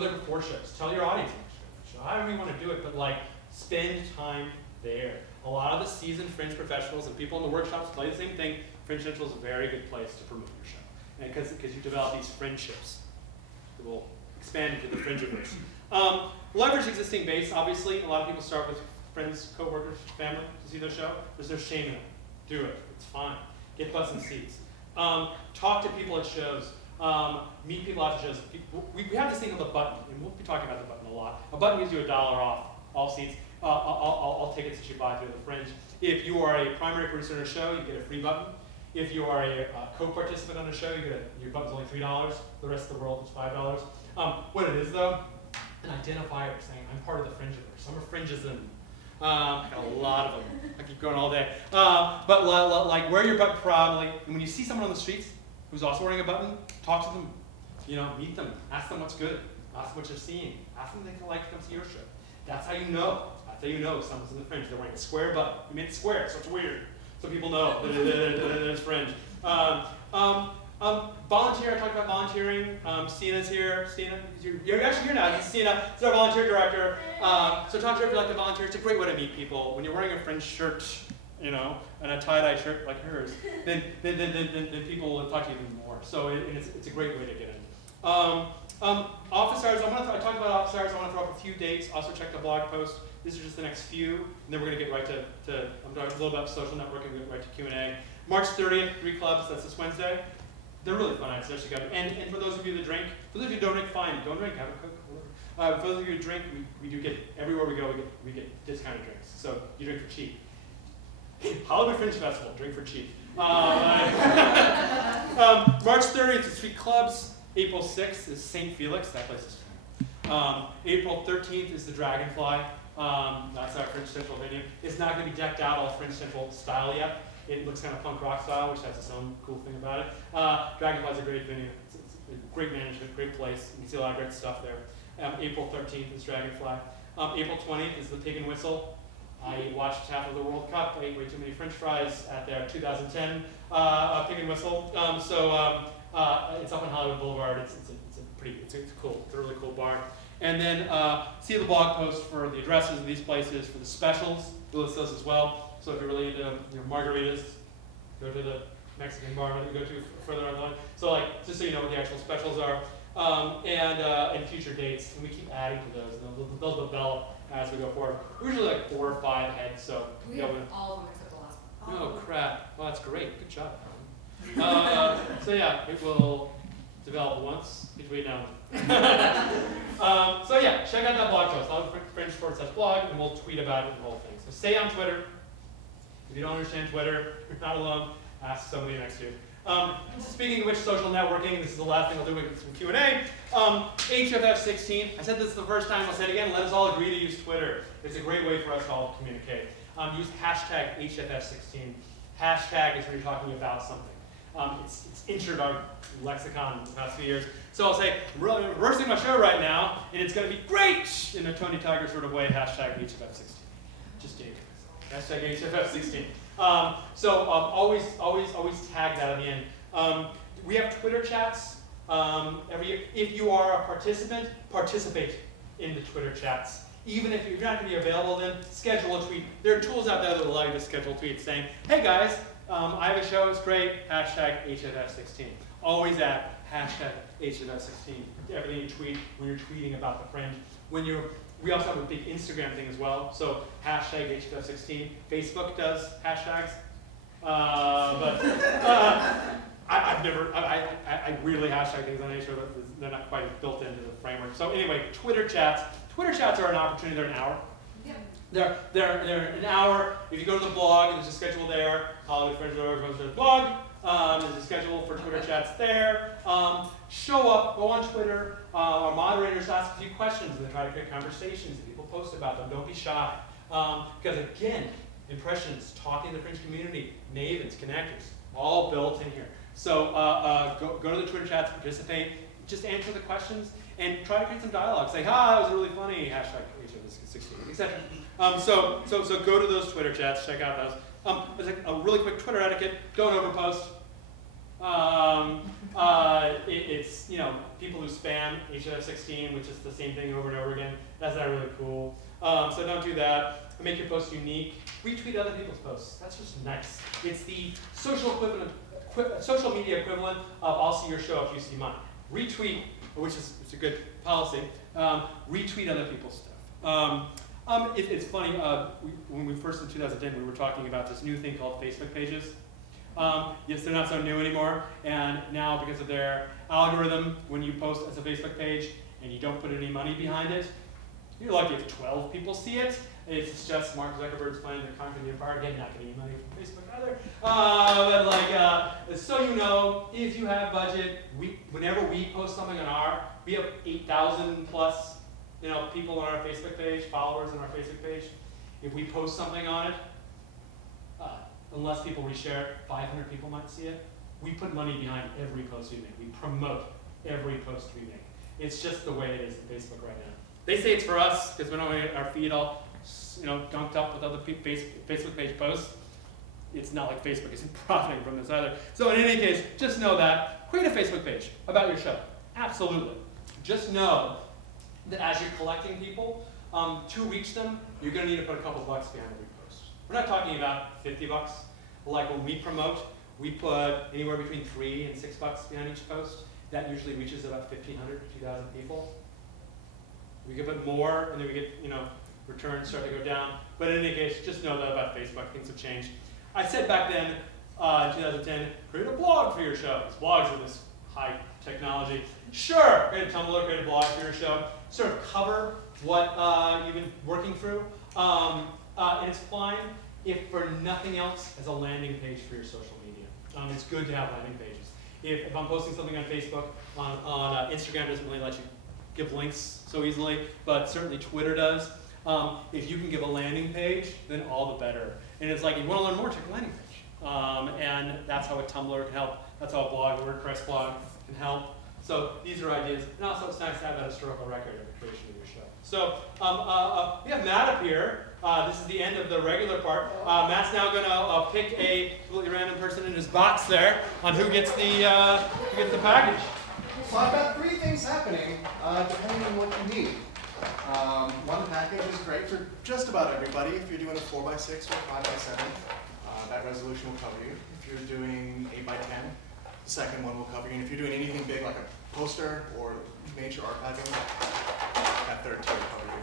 there before shows. Tell your audience about the show. However you want to do it, but like spend time there. A lot of the seasoned Fringe professionals and people in the workshops play the same thing. Fringe Central is a very good place to promote your show. And because you develop these friendships that will expand into the Fringiverse. Leverage existing base, obviously. A lot of people start with friends, coworkers, family to see their show. There's no shame in it. Do it. It's fine. Get butts and seats. Talk to people at shows. Meet people after shows. We have this thing called the button, and we'll be talking about the button a lot. A button gives you $1 off all seats, all tickets that you buy through the Fringe. If you are a primary producer on a show, you get a free button. If you are a co-participant on a show, your button's only $3. The rest of the world is $5. What it is though, an identifier saying I'm part of the Fringiverse. I'm a Fringism. I got a lot of them. I keep going all day. But like wear your button proudly. And when you see someone on the streets who's also wearing a button, talk to them. Meet them. Ask them what's good. Ask them what you're seeing. Ask them if they can like to come see your show. That's how you know. That's how you know someone's in the Fringe. They're wearing a square button. We made it square, so it's weird. So people know that there's Fringe. Volunteer, I talked about volunteering. Stina's here. Stina, you're actually here now. This is Stina. She's our volunteer director. So talk to her if you like to volunteer. It's a great way to meet people. When you're wearing a Fringe shirt, and a tie-dye shirt like hers, then people will talk to you even more. So it's a great way to get in. Office hours, I talked about office hours. I want to throw up a few dates. Also check the blog post. These are just the next few. And then we're going to get right to I'm talking a little about social networking, we'll get right to Q&A. March 30th, 3 clubs, that's this Wednesday. They're really fun nights, and for those of you that drink, for those of you who don't drink, fine, don't drink, have a Coke, whatever. For those of you who drink, we do get, everywhere we go, we get discounted drinks. So you drink for cheap. Hollywood Fringe Festival, drink for cheap. March 30th is 3 clubs. April 6th is St. Felix, that place is fun. April 13th is the Dragonfly. That's our Fringe Central venue. It's not going to be decked out all Fringe Central style yet. It looks kind of punk rock style, which has its own cool thing about it. Dragonfly's a great venue. It's a great management, great place. You can see a lot of great stuff there. April 13th is Dragonfly. April 20th is the Pig and Whistle. I watched half of the World Cup. I ate way too many French fries at their 2010 Pig and Whistle. It's up on Hollywood Boulevard. It's cool. It's a really cool bar. And then see the blog post for the addresses of these places, for the specials. We'll list those as well. So if you're really into margaritas, go to the Mexican bar that you go to further on the line. So just so you know what the actual specials are, and future dates. And we keep adding to those. And they'll develop as we go forward. Usually 4 or 5 heads. So We have all of them except the last one. oh crap! Well, that's great. Good job. So yeah, it will develop once between now and then. So yeah, check out that blog post. Fringe/blog, and we'll tweet about it and the whole thing. So stay on Twitter. If you don't understand Twitter, you're not alone. Ask somebody next to you. Speaking of which, social networking, this is the last thing I'll do with some Q&A. HFF16, I said this the first time, I'll say it again, let us all agree to use Twitter. It's a great way for us all to communicate. Use hashtag HFF16. Hashtag is when you're talking about something. It's entered our lexicon in the past few years. So I'll say, I'm really reversing my show right now, and it's going to be great in a Tony Tiger sort of way, hashtag HFF16. Just dating. Hashtag HFF16. Always tag that at the end. We have Twitter chats every year. If you are a participant, participate in the Twitter chats. Even if you're not going to be available, then schedule a tweet. There are tools out there that will allow you to schedule tweets saying, hey guys, I have a show, it's great, hashtag HFF16. Always add hashtag HFF16 to everything you tweet when you're tweeting about the Fringe. We also have a big Instagram thing as well, so hashtag HFF16. Facebook does hashtags, I weirdly hashtag things on HFF, but they're not quite built into the framework. So anyway, Twitter chats. Twitter chats are an opportunity, they're an hour. Yeah. They're an hour. If you go to the blog, there's a schedule there. Hollywood Fringe goes to the blog. There's a schedule for Twitter chats there. Show up, go on Twitter. Our moderators ask a few questions and they try to create conversations. People post about them. Don't be shy. Because again, impressions, talking to the Fringe community, mavens, connectors, all built in here. So go to the Twitter chats, participate, just answer the questions, and try to create some dialogue. Say, that was really funny, hashtag HFF16, etc. So go to those Twitter chats, check out those. There's a really quick Twitter etiquette. Don't overpost. It's, you know, people who spam HFF16, which is the same thing over and over again. That's not really cool. So don't do that. Make your posts unique. Retweet other people's posts. That's just nice. It's the social media equivalent of I'll see your show if you see mine. Retweet, which is it's a good policy. Retweet other people's stuff. It's funny, when we first in 2010, we were talking about this new thing called Facebook pages. Yes, they're not so new anymore, and now because of their algorithm, when you post as a Facebook page and you don't put any money behind it, you're lucky if 12 people see it. It's just Mark Zuckerberg's plan to conquer the empire. Again, not getting any money from Facebook either. But like, so you know, if you have budget, whenever we post something on we have 8,000 plus, you know, people on our Facebook page, followers on our Facebook page. If we post something on it, unless people reshare it, 500 people might see it. We put money behind every post we make. We promote every post we make. It's just the way it is in Facebook right now. They say it's for us because we don't want our feed all, you know, gunked up with other Facebook page posts. It's not like Facebook isn't profiting from this either. So in any case, just know that. Create a Facebook page about your show. Absolutely. Just know that as you're collecting people, to reach them, you're going to need to put a couple bucks behind every post. We're not talking about 50 bucks. Like when we promote, we put anywhere between $3 and $6 behind each post. That usually reaches about 1,500 to 2,000 people. We can put more, and then we get, you know, returns start to go down. But in any case, just know that about Facebook, things have changed. I said back then, in 2010, create a blog for your show. Because blogs are this high technology. Sure, create a Tumblr, create a blog for your show. Sort of cover what you've been working through. And it's fine if for nothing else as a landing page for your social media. It's good to have landing pages. If I'm posting something on Facebook, on Instagram doesn't really let you give links so easily, but certainly Twitter does. If you can give a landing page, then all the better. And it's like, you want to learn more, check a landing page. And that's how a Tumblr can help. That's how a blog, a WordPress blog can help. So these are ideas. And also it's nice to have that historical record of the creation of your show. So we have Matt up here. This is the end of the regular part. Matt's now going to pick a completely random person in his box there on who gets the package. So I've got 3 things happening, depending on what you need. One package is great for just about everybody. If you're doing a 4x6 or 5x7, that resolution will cover you. If you're doing 8x10, the second one will cover you. And if you're doing anything big like a poster or major archiving, that third tier will cover you.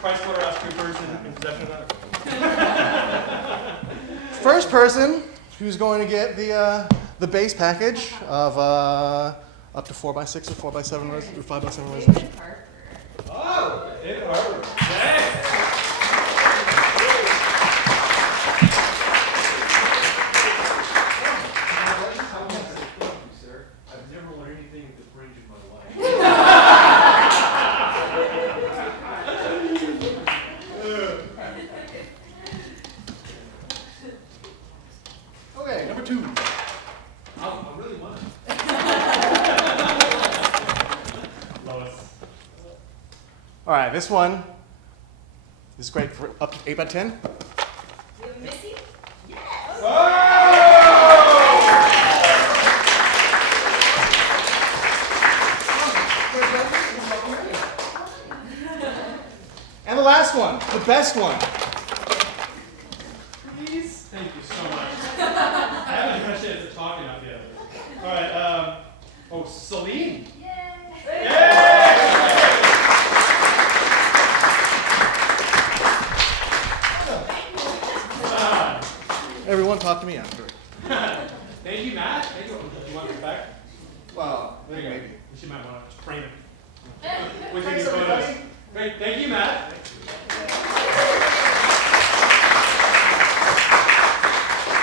PricewaterhouseCoopers in possession of that. First person who's going to get the base package of up to 4x6 or 4x7 or 5x7 resolution. Oh, David Harper. Dang. I've never learned anything at the Fringe in my life. Okay, number 2. I really want it. Lois. All right, this one is great for up to 8x10. We have Missy? And the last one, the best one. Please? Thank you so much. I haven't had a chance to talk enough yet. All right. Oh, Celine. Everyone talk to me after. Thank you, Matt. Thank you. Do you want this back? Well, There you go. maybe. You might want to frame it. With Thanks, these photos. everybody. Great. Thank you, Matt.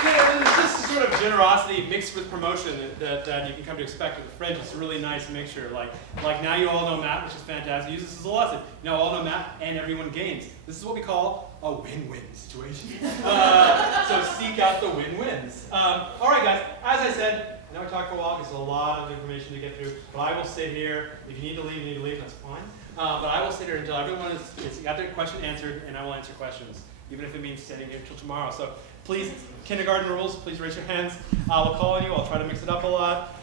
Yeah, there's just sort of generosity mixed with promotion that you can come to expect with the Fringe. It's a really nice mixture. Like now you all know Matt, which is fantastic. Use this as a lesson. Now all know Matt, and everyone gains. This is what we call a win-win situation. So seek out the win-wins. All right, guys. As I said, I know I talked for a while because there's a lot of information to get through. But I will sit here. If you need to leave, you need to leave. That's fine. But I will sit here until everyone has got their question answered, and I will answer questions. even if it means staying here till tomorrow. So please, kindergarten rules, please raise your hands. We'll call on you, I'll try to mix it up a lot.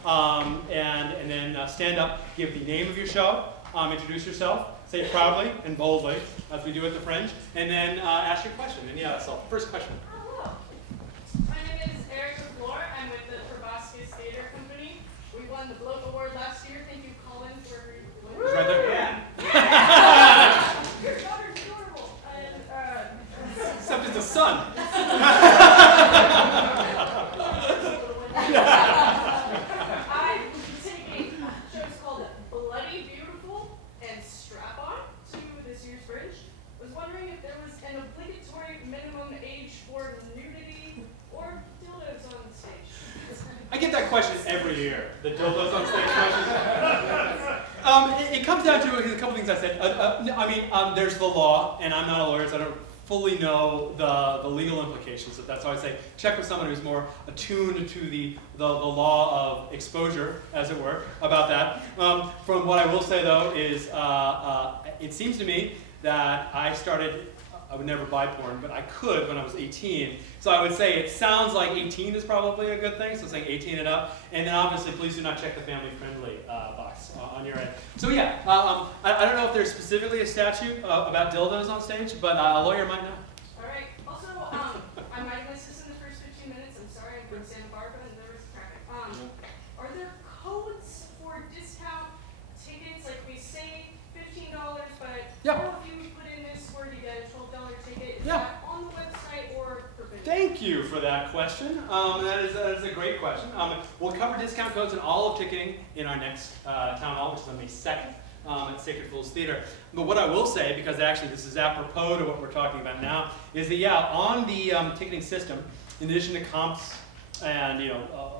And then stand up, give the name of your show, introduce yourself, say it proudly and boldly, as we do at the Fringe, and then ask your question. And yeah, so first question. Hello. My name is Erica Floor. I'm with the Proboscis Theater Company. We won the Bloke Award last year. Thank you, Colin, for winning. It's right there. Yeah. Your daughter's adorable. And, Except it's a son. I'm taking shows called Bloody Beautiful and Strap On to this year's Fringe. Was wondering if there was an obligatory minimum age for nudity or dildos on stage. I get that question every year, the dildos on stage question. It comes down to a couple things I said. There's the law, and I'm not a lawyer, so I don't fully know the legal implications of that. So I say check with someone who's more attuned to the law of exposure, as it were, about that. From what I will say though is, it seems to me that I would never buy porn, but I could when I was 18. So I would say it sounds like 18 is probably a good thing, so saying 18 and up. And then obviously, please do not check the family-friendly box on your end. So yeah, I don't know if there's specifically a statute about dildos on stage, but a lawyer might know. All right. Also, I might have missed this in the first 15 minutes. I'm sorry, I'm from Santa Barbara and there was traffic. Are there codes for discount tickets? Like we say $15, but Yeah. if you put in this word, you get a $12 ticket. Is Yeah. that on the website or forbidden? Thank you for that question. That is a great question. We'll cover discount codes and all of ticketing in our next town hall, which is on May 2nd at Sacred Fools Theater. But what I will say, because actually this is apropos to what we're talking about now, is that yeah, on the ticketing system, in addition to comps and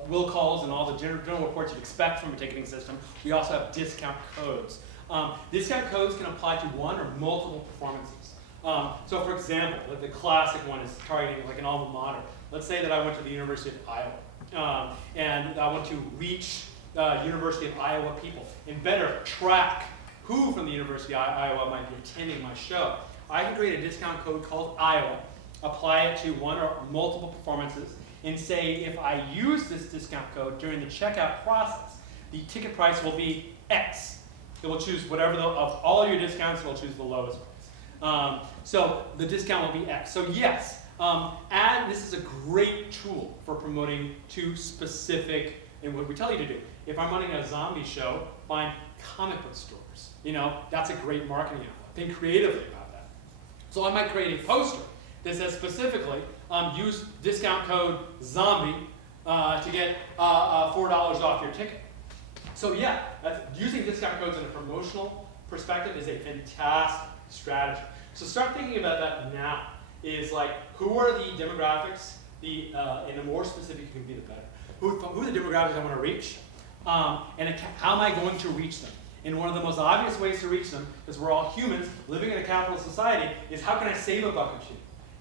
will calls and all the general reports you'd expect from a ticketing system, we also have discount codes. Discount codes can apply to one or multiple performances. So for example, the classic one is targeting like an alma mater. Let's say that I went to the University of Iowa, and I want to reach University of Iowa people and better track who from the University of Iowa might be attending my show. I can create a discount code called Iowa, apply it to one or multiple performances, and say if I use this discount code during the checkout process, the ticket price will be X. It will choose whatever, of all your discounts, it will choose the lowest price. So the discount will be X. So yes, this is a great tool for promoting to specific, and what we tell you to do. If I'm running a zombie show, find comic book stores. That's a great marketing outlet. Think creatively about that. So I might create a poster that says specifically, use discount code ZOMBIE to get $4 off your ticket. So yeah, using discount codes in a promotional perspective is a fantastic strategy. So start thinking about that now. Is like, who are the demographics? And the more specific you can be, the better. Who are the demographics I want to reach? And how am I going to reach them? And one of the most obvious ways to reach them, because we're all humans living in a capitalist society, is how can I save a buck or two?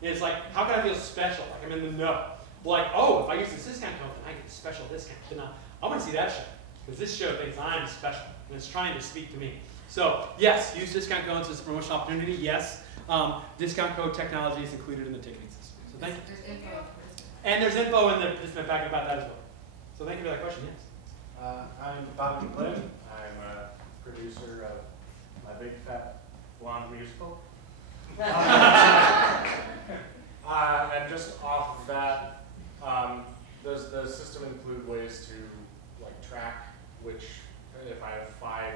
It's like, how can I feel special, like I'm in the know? Like, oh, if I use this discount code, then I get a special discount. Then I want to see that show, because this show thinks I'm special, and it's trying to speak to me. So, yes, use discount codes as a promotional opportunity, yes. Discount code technology is included in the ticketing system. So thank you. There's info. And there's info in the participant packet about that as well. So thank you for that question, yes. I'm Bobby Glynn. I'm a producer of My Big Fat Blonde Musical. And just off of that, does the system include ways to track which, if I have 5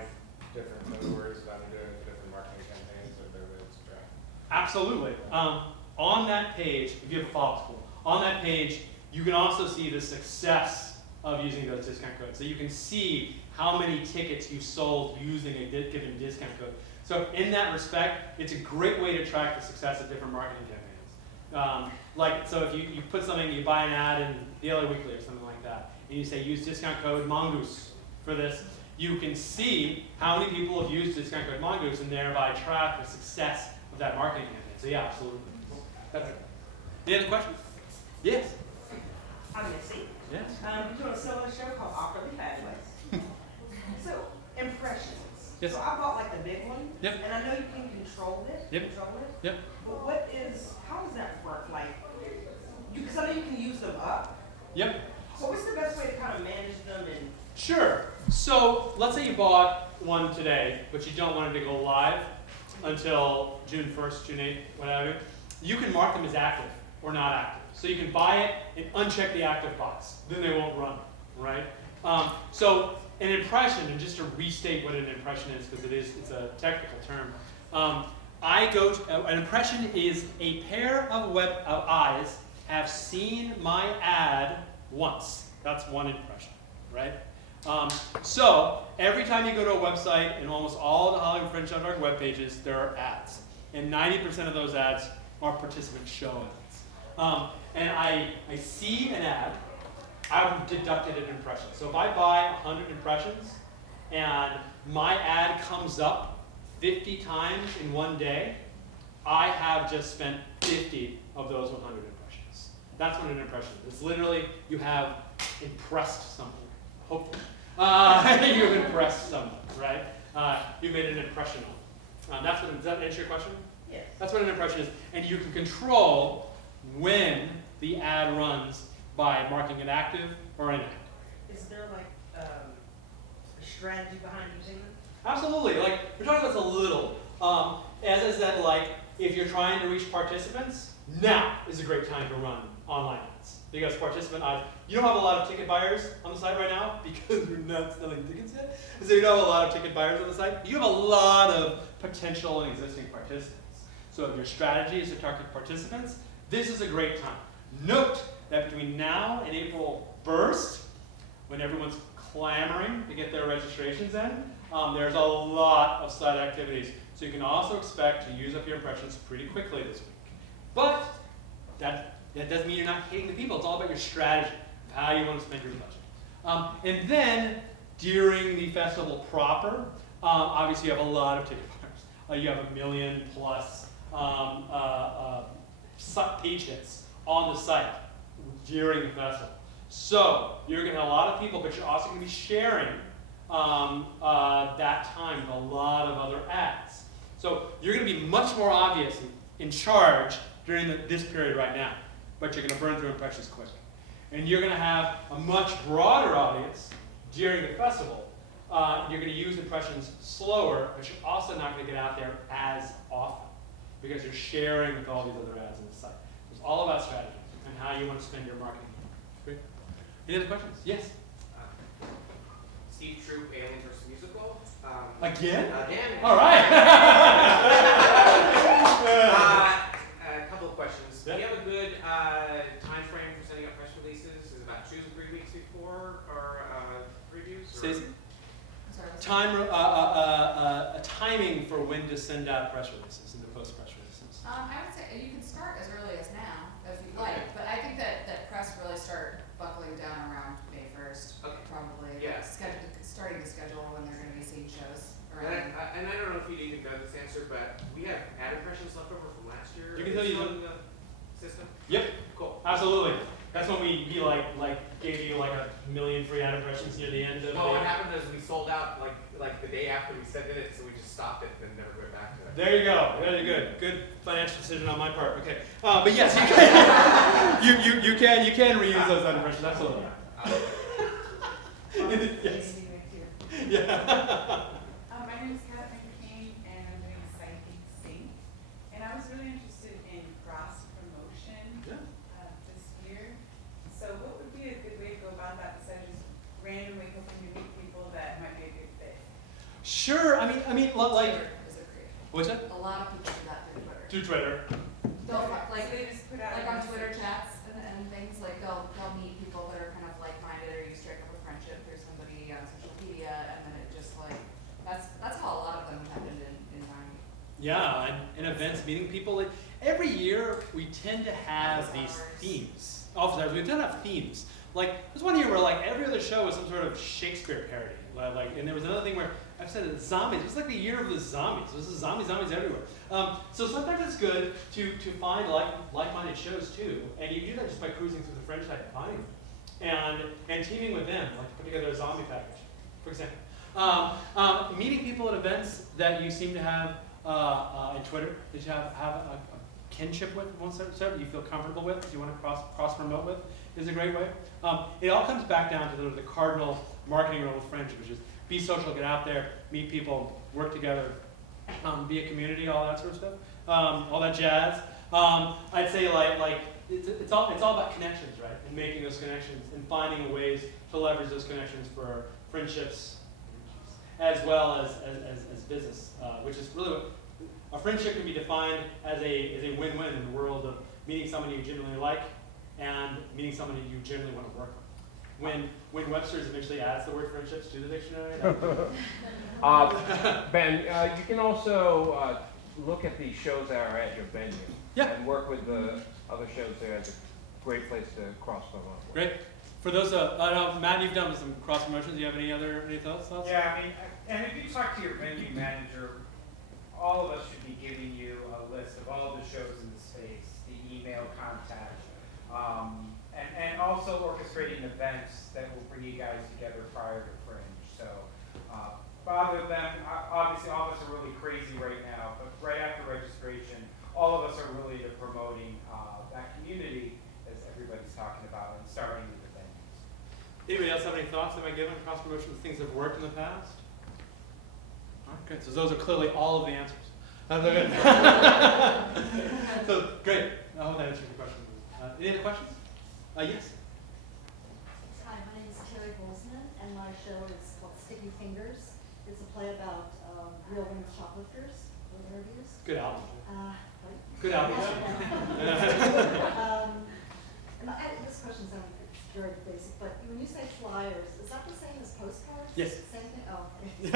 different code words that I'm doing for different marketing campaigns, are there ways to track? Absolutely. On that page, if you have a follow-up school, on that page, you can also see the success of using those discount codes. So you can see how many tickets you sold using a given discount code. So in that respect, it's a great way to track the success of different marketing campaigns. So if you put something, you buy an ad in the LA Weekly or something like that, and you say use discount code Mongoose for this, you can see how many people have used discount code Mongoose and thereby track the success of that marketing campaign. So yeah, absolutely. Any other questions? Yes. I'm Missy. Yes. I'm doing a similar show called Awkwardly Fabulous. So, impressions. Yes. So I bought the big one. Yep. And I know you can control it. Yep. Control it. Yep. But how does that Yep. So what's the best way to kind of manage them and? Sure. So let's say you bought one today, but you don't want it to go live until June 1st, June 8th, whatever. You can mark them as active or not active. So you can buy it and uncheck the active box. Then they won't run, right? So an impression, and just to restate what an impression is, because it's a technical term. An impression is a pair of eyes have seen my ad once. That's one impression, right? So every time you go to a website, and almost all the HollywoodFringe.org web pages, there are ads. And 90% of those ads are participant show ads. And I see an ad, I would deduct it an impression. So if I buy 100 impressions, and my ad comes up 50 times in one day, I have just spent 50 of those 100 impressions. That's what an impression is. It's literally, you have impressed someone, hopefully. You've impressed someone, right? You've made an impression on them. Does that answer your question? Yes. That's what an impression is. And you can control when the ad runs by marking it active or inactive. Is there like a strategy behind using them? Absolutely. Like, we're talking about this a little. As I said, like, if you're trying to reach participants, now is a great time to run online ads. Because participant ads, you don't have a lot of ticket buyers on the site right now because we're not selling tickets yet. So you don't have a lot of ticket buyers on the site. You have a lot of potential and existing participants. So if your strategy is to target participants, this is a great time. Note that between now and April 1st, when everyone's clamoring to get their registrations in, there's a lot of site activities. So you can also expect to use up your impressions pretty quickly this week. But that doesn't mean you're not hitting the people. It's all about your strategy, of how you want to spend your budget. And then, during the festival proper, obviously you have a lot of ticket buyers. You have 1 million plus page hits on the site during the festival. So you're going to have a lot of people, but you're also going to be sharing that time with a lot of other ads. So you're going to be much more obvious in charge during this period right now, but you're going to burn through impressions quick. And you're going to have a much broader audience during the festival. You're going to use impressions slower, but you're also not going to get out there as often because you're sharing with all these other ads on the site. It's all about strategy and how you want to spend your marketing. Great. Any other questions? Yes? Steve Troop, Alien vs. Musical. Again? Again. All right. A couple of questions. Yeah. Do you have a good time frame for sending out press releases? Is it about 2 to 3 weeks before or previews? Stacey? Sorry. Timing for when to send out press releases and to post press releases. I would say you can start as early as now, if you'd like, but I think that press really start buckling down around May 1st, probably. Yeah. Starting to schedule when they're going to be seeing shows. And I don't know if you'd even know this answer, but we have ad impressions left over from last year. You can tell you in the system. Yep. Cool. Absolutely. That's when we gave you like 1 million free ad impressions near the end of Well, what the. happened is we sold out like the day after we sent it, so we just stopped it and never went back to it. There you go. Very good. Good financial decision on my part. Okay. But yes, you can you can reuse those ad impressions. Absolutely. Yes. Yeah. My name is Catherine King, and I'm doing Psychic Sync. And I was really interested in cross promotion this year. So what would be a good way to go about that besides just randomly hoping to meet people that might be a good fit? Sure. I mean, like. Is it creative? What's that? A lot of people do that through Twitter. Through Twitter. They'll, So they just put out like a on message. Twitter chats and things, like they'll meet people that are kind of like-minded, or you strike up a friendship through somebody on social media, and then it just like, that's how a lot of them happened in Miami. Yeah, and events, meeting people. Like, every year we tend to have these themes. Office hours, we tend to have themes. Like, there's one year where like every other show was some sort of Shakespeare parody. And there was another thing where I've said it, zombies. It was like the year of the zombies. This is zombies everywhere. So sometimes it's good to find like-minded shows too, and you can do that just by cruising through the Fringe site and finding them, and teaming with them, like to put together a zombie package, for example. Meeting people at events that you seem to have in Twitter, that you have a kinship with, that you feel comfortable with, that you want to cross promote with, is a great way. It all comes back down to the cardinal marketing rule of Fringe, which is be social, get out there, meet people, work together, be a community, all that sort of stuff, all that jazz. I'd say like it's all about connections, right? And making those connections and finding ways to leverage those connections for friendships, as well as business, which is really what a friendship can be defined as a win-win in the world of meeting somebody you genuinely like and meeting somebody you genuinely want to work with. When Webster's eventually adds the word friendships to the dictionary. Ben, you can also look at the shows that are at your venue. Yeah. And work with the other shows there. It's a great place to cross promote. Great. For those, I know, Matt, you've done some cross promotions. Do you have any thoughts? Yeah, I mean, and if you talk to your venue manager, all of us should be giving you a list of all the shows in the space, the email contact, and also orchestrating events that will bring you guys together prior to Fringe. So, bother them. Obviously, all of us are really crazy right now, but right after registration, all of us are really promoting that community, as everybody's talking about, and starting with the venues. Anybody else have any thoughts that might give on cross promotion, things that have worked in the past? All right, good. So those are clearly all of the answers. So great. I hope that answers your question. Any other questions? Yes. Hi, my name is Terry Bolzman, and my show is called Sticky Fingers. It's a play about real women shoplifters with interviews. Good album. Good album. This question sounds very basic, but when you say flyers, is that the same as postcards? Yes. Same thing? Oh, okay. It's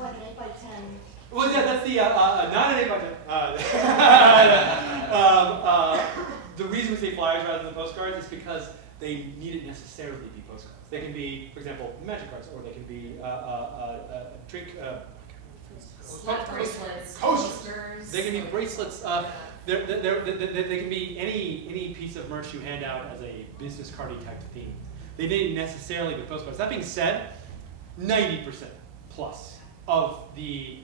like an 8x10. Well, yeah, that's the, not an 8x10. The reason we say flyers rather than postcards is because they needn't necessarily be postcards. They can be, for example, magic cards, or they can be drink. Bracelets, Coasters. They can be bracelets. They can be any piece of merch you hand out as a business cardy type theme. They didn't necessarily be postcards. That being said, 90% plus of the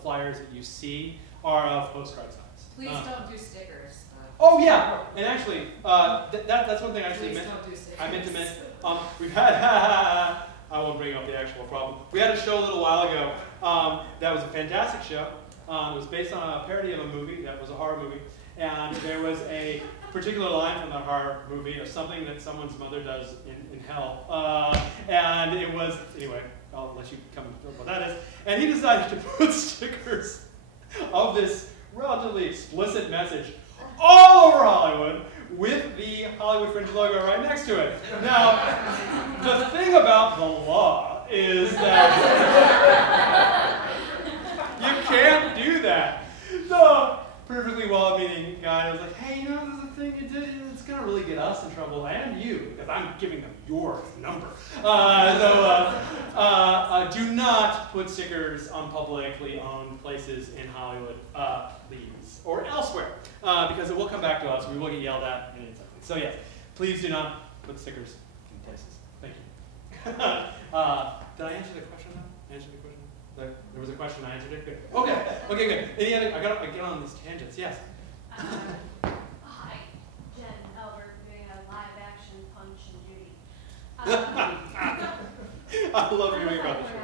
flyers that you see are of postcard size. Please don't do stickers. Oh yeah, and actually, that's one thing I actually Please meant. don't do stickers. I meant to mention. We've had. I won't bring up the actual problem. We had a show a little while ago that was a fantastic show. It was based on a parody of a movie that was a horror movie, and there was a particular line from the horror movie of something that someone's mother does in hell, and it was anyway. I'll let you come and figure out what that is. And he decided to put stickers of this relatively explicit message all over Hollywood with the Hollywood Fringe logo right next to it. Now, the thing about the law is that you can't do that. The perfectly well-meaning guy was like, hey, you know, there's a thing you did, it's going to really get us in trouble, and you, because I'm giving them your number. Do not put stickers on publicly owned places in Hollywood, please, or elsewhere, because it will come back to us. We will get yelled at and it's ugly. So yes, please do not put stickers in places. Thank you. Did I answer the question now? Answer the question? There was a question, I answered it. Good. Okay, good. Any other? I get on these tangents. Yes. Hi, Jen Albert, doing a live action Punch and Judy. I love hearing about the show.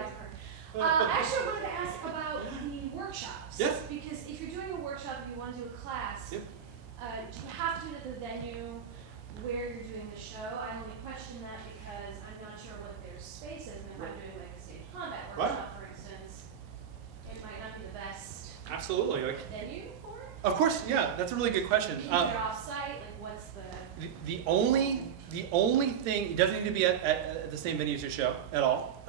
Actually, I wanted to ask about the workshops. Yes. Because if you're doing a workshop and you want to do a class, Yep. Do you have to do it at the venue where you're doing the show? I only question that because I'm not sure what their space is, and if I'm doing like a stage combat workshop, for instance, it might not be the best Absolutely. venue for it. Of course, yeah. That's a really good question. Can you do it off-site? Like, what's the... The only thing, it doesn't need to be at the same venue as your show at all.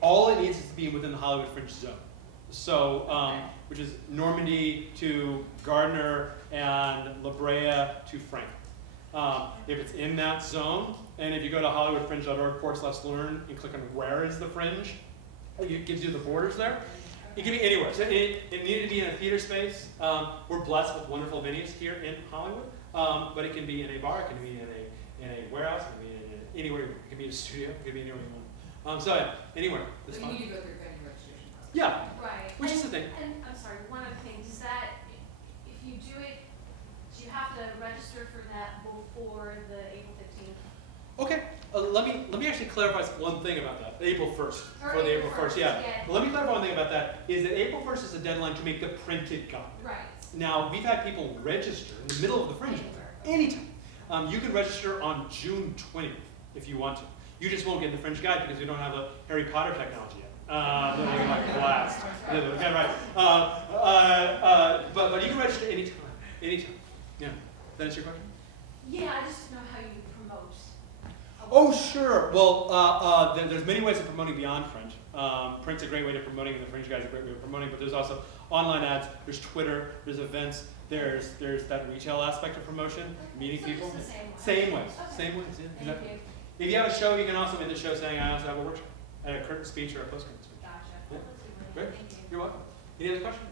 All it needs is to be within the Hollywood Fringe zone. So, which is Normandy to Gardner and La Brea to Franklin. If it's in that zone, and if you go to hollywoodfringe.org/learn and click on where is the fringe, it gives you the borders there. It can be anywhere. So it needed to be in a theater space. We're blessed with wonderful venues here in Hollywood, but it can be in a bar, it can be in a warehouse, it can be anywhere. It can be in a studio, it can be anywhere you want. So anywhere. But you need to go through venue registration process. Yeah. Right. Which is the thing. And I'm sorry, one other thing, does that, you do it, do you have to register for that before the April 15th? Okay, let me actually clarify one thing about that. April 1st, Or for the April April 1st, yeah. yeah. Let me clarify one thing about that, is that April 1st is the deadline to make the printed guide. Right. Now, we've had people register in the middle of the Fringe, anytime. You can register on June 20th if you want to. You just won't get the Fringe guide because we don't have the Harry Potter technology yet. That you can like blast. Okay, right. But you can register anytime, anytime. Yeah, that is your question? Yeah, I just don't know how you promote. Oh, sure. Well, there's many ways of promoting beyond Fringe. Print's a great way of promoting, and the Fringe Guide's a great way of promoting, but there's also online ads, there's Twitter, there's events, there's that retail aspect of promotion, meeting So people. just the same way. Same ways, Okay. same ways, yeah. Thank Exactly. you. If you have a show, you can also make the show saying, I also have a workshop, and a curtain speech or a post-curtain speech. Gotcha. Yeah. That's super. Great. Thank you. You're welcome. Any other questions?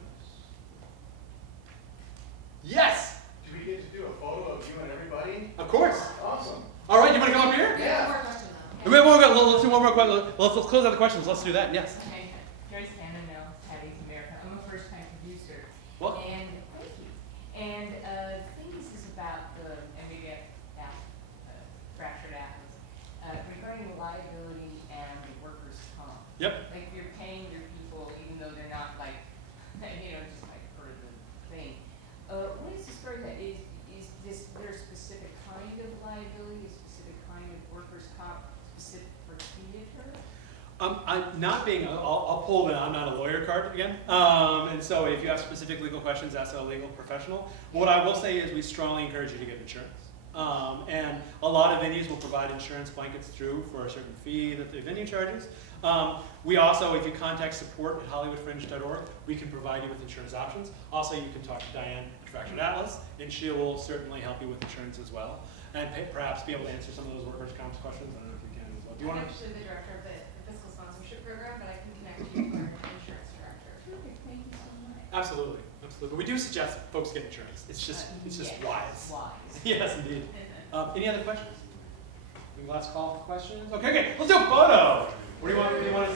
Yes! Do we get to do a photo of you and everybody? Of course. Awesome. All right, you want to come up here? Yeah. One more question though. Wait, let's do one more question. Let's close out the questions. Let's do that. Yes. Okay, Joyce Cannon now, Patty's America. I'm a first-time producer. Welcome. And, thank you. And, the thing is about the, and maybe I've asked, fractured atoms, regarding the liability and the workers' comp. Yep. Like, you're paying your people even though they're not like, just like for the thing. What is the story that is there a specific kind of liability, a specific kind of workers' comp, specific for theater? I'm not being, I'll pull the I'm not a lawyer card again. And so if you have specific legal questions, ask a legal professional. What I will say is we strongly encourage you to get insurance. And a lot of venues will provide insurance blankets through for a certain fee that the venue charges. We also, if you contact support at hollywoodfringe.org, we can provide you with insurance options. Also, you can talk to Diane at Fractured Atlas, and she will certainly help you with insurance as well. And perhaps be able to answer some of those workers' comp questions. I don't know if you can as well. Do you I'm want to? actually the director of the fiscal sponsorship program, but I can connect you to our insurance director. Perfect, thank you so much. Absolutely, absolutely. But we do suggest folks get insurance. It's just Yes, wise. wise. Yes, indeed. Any other questions? Last call for questions? Okay, let's do a photo. What do you want?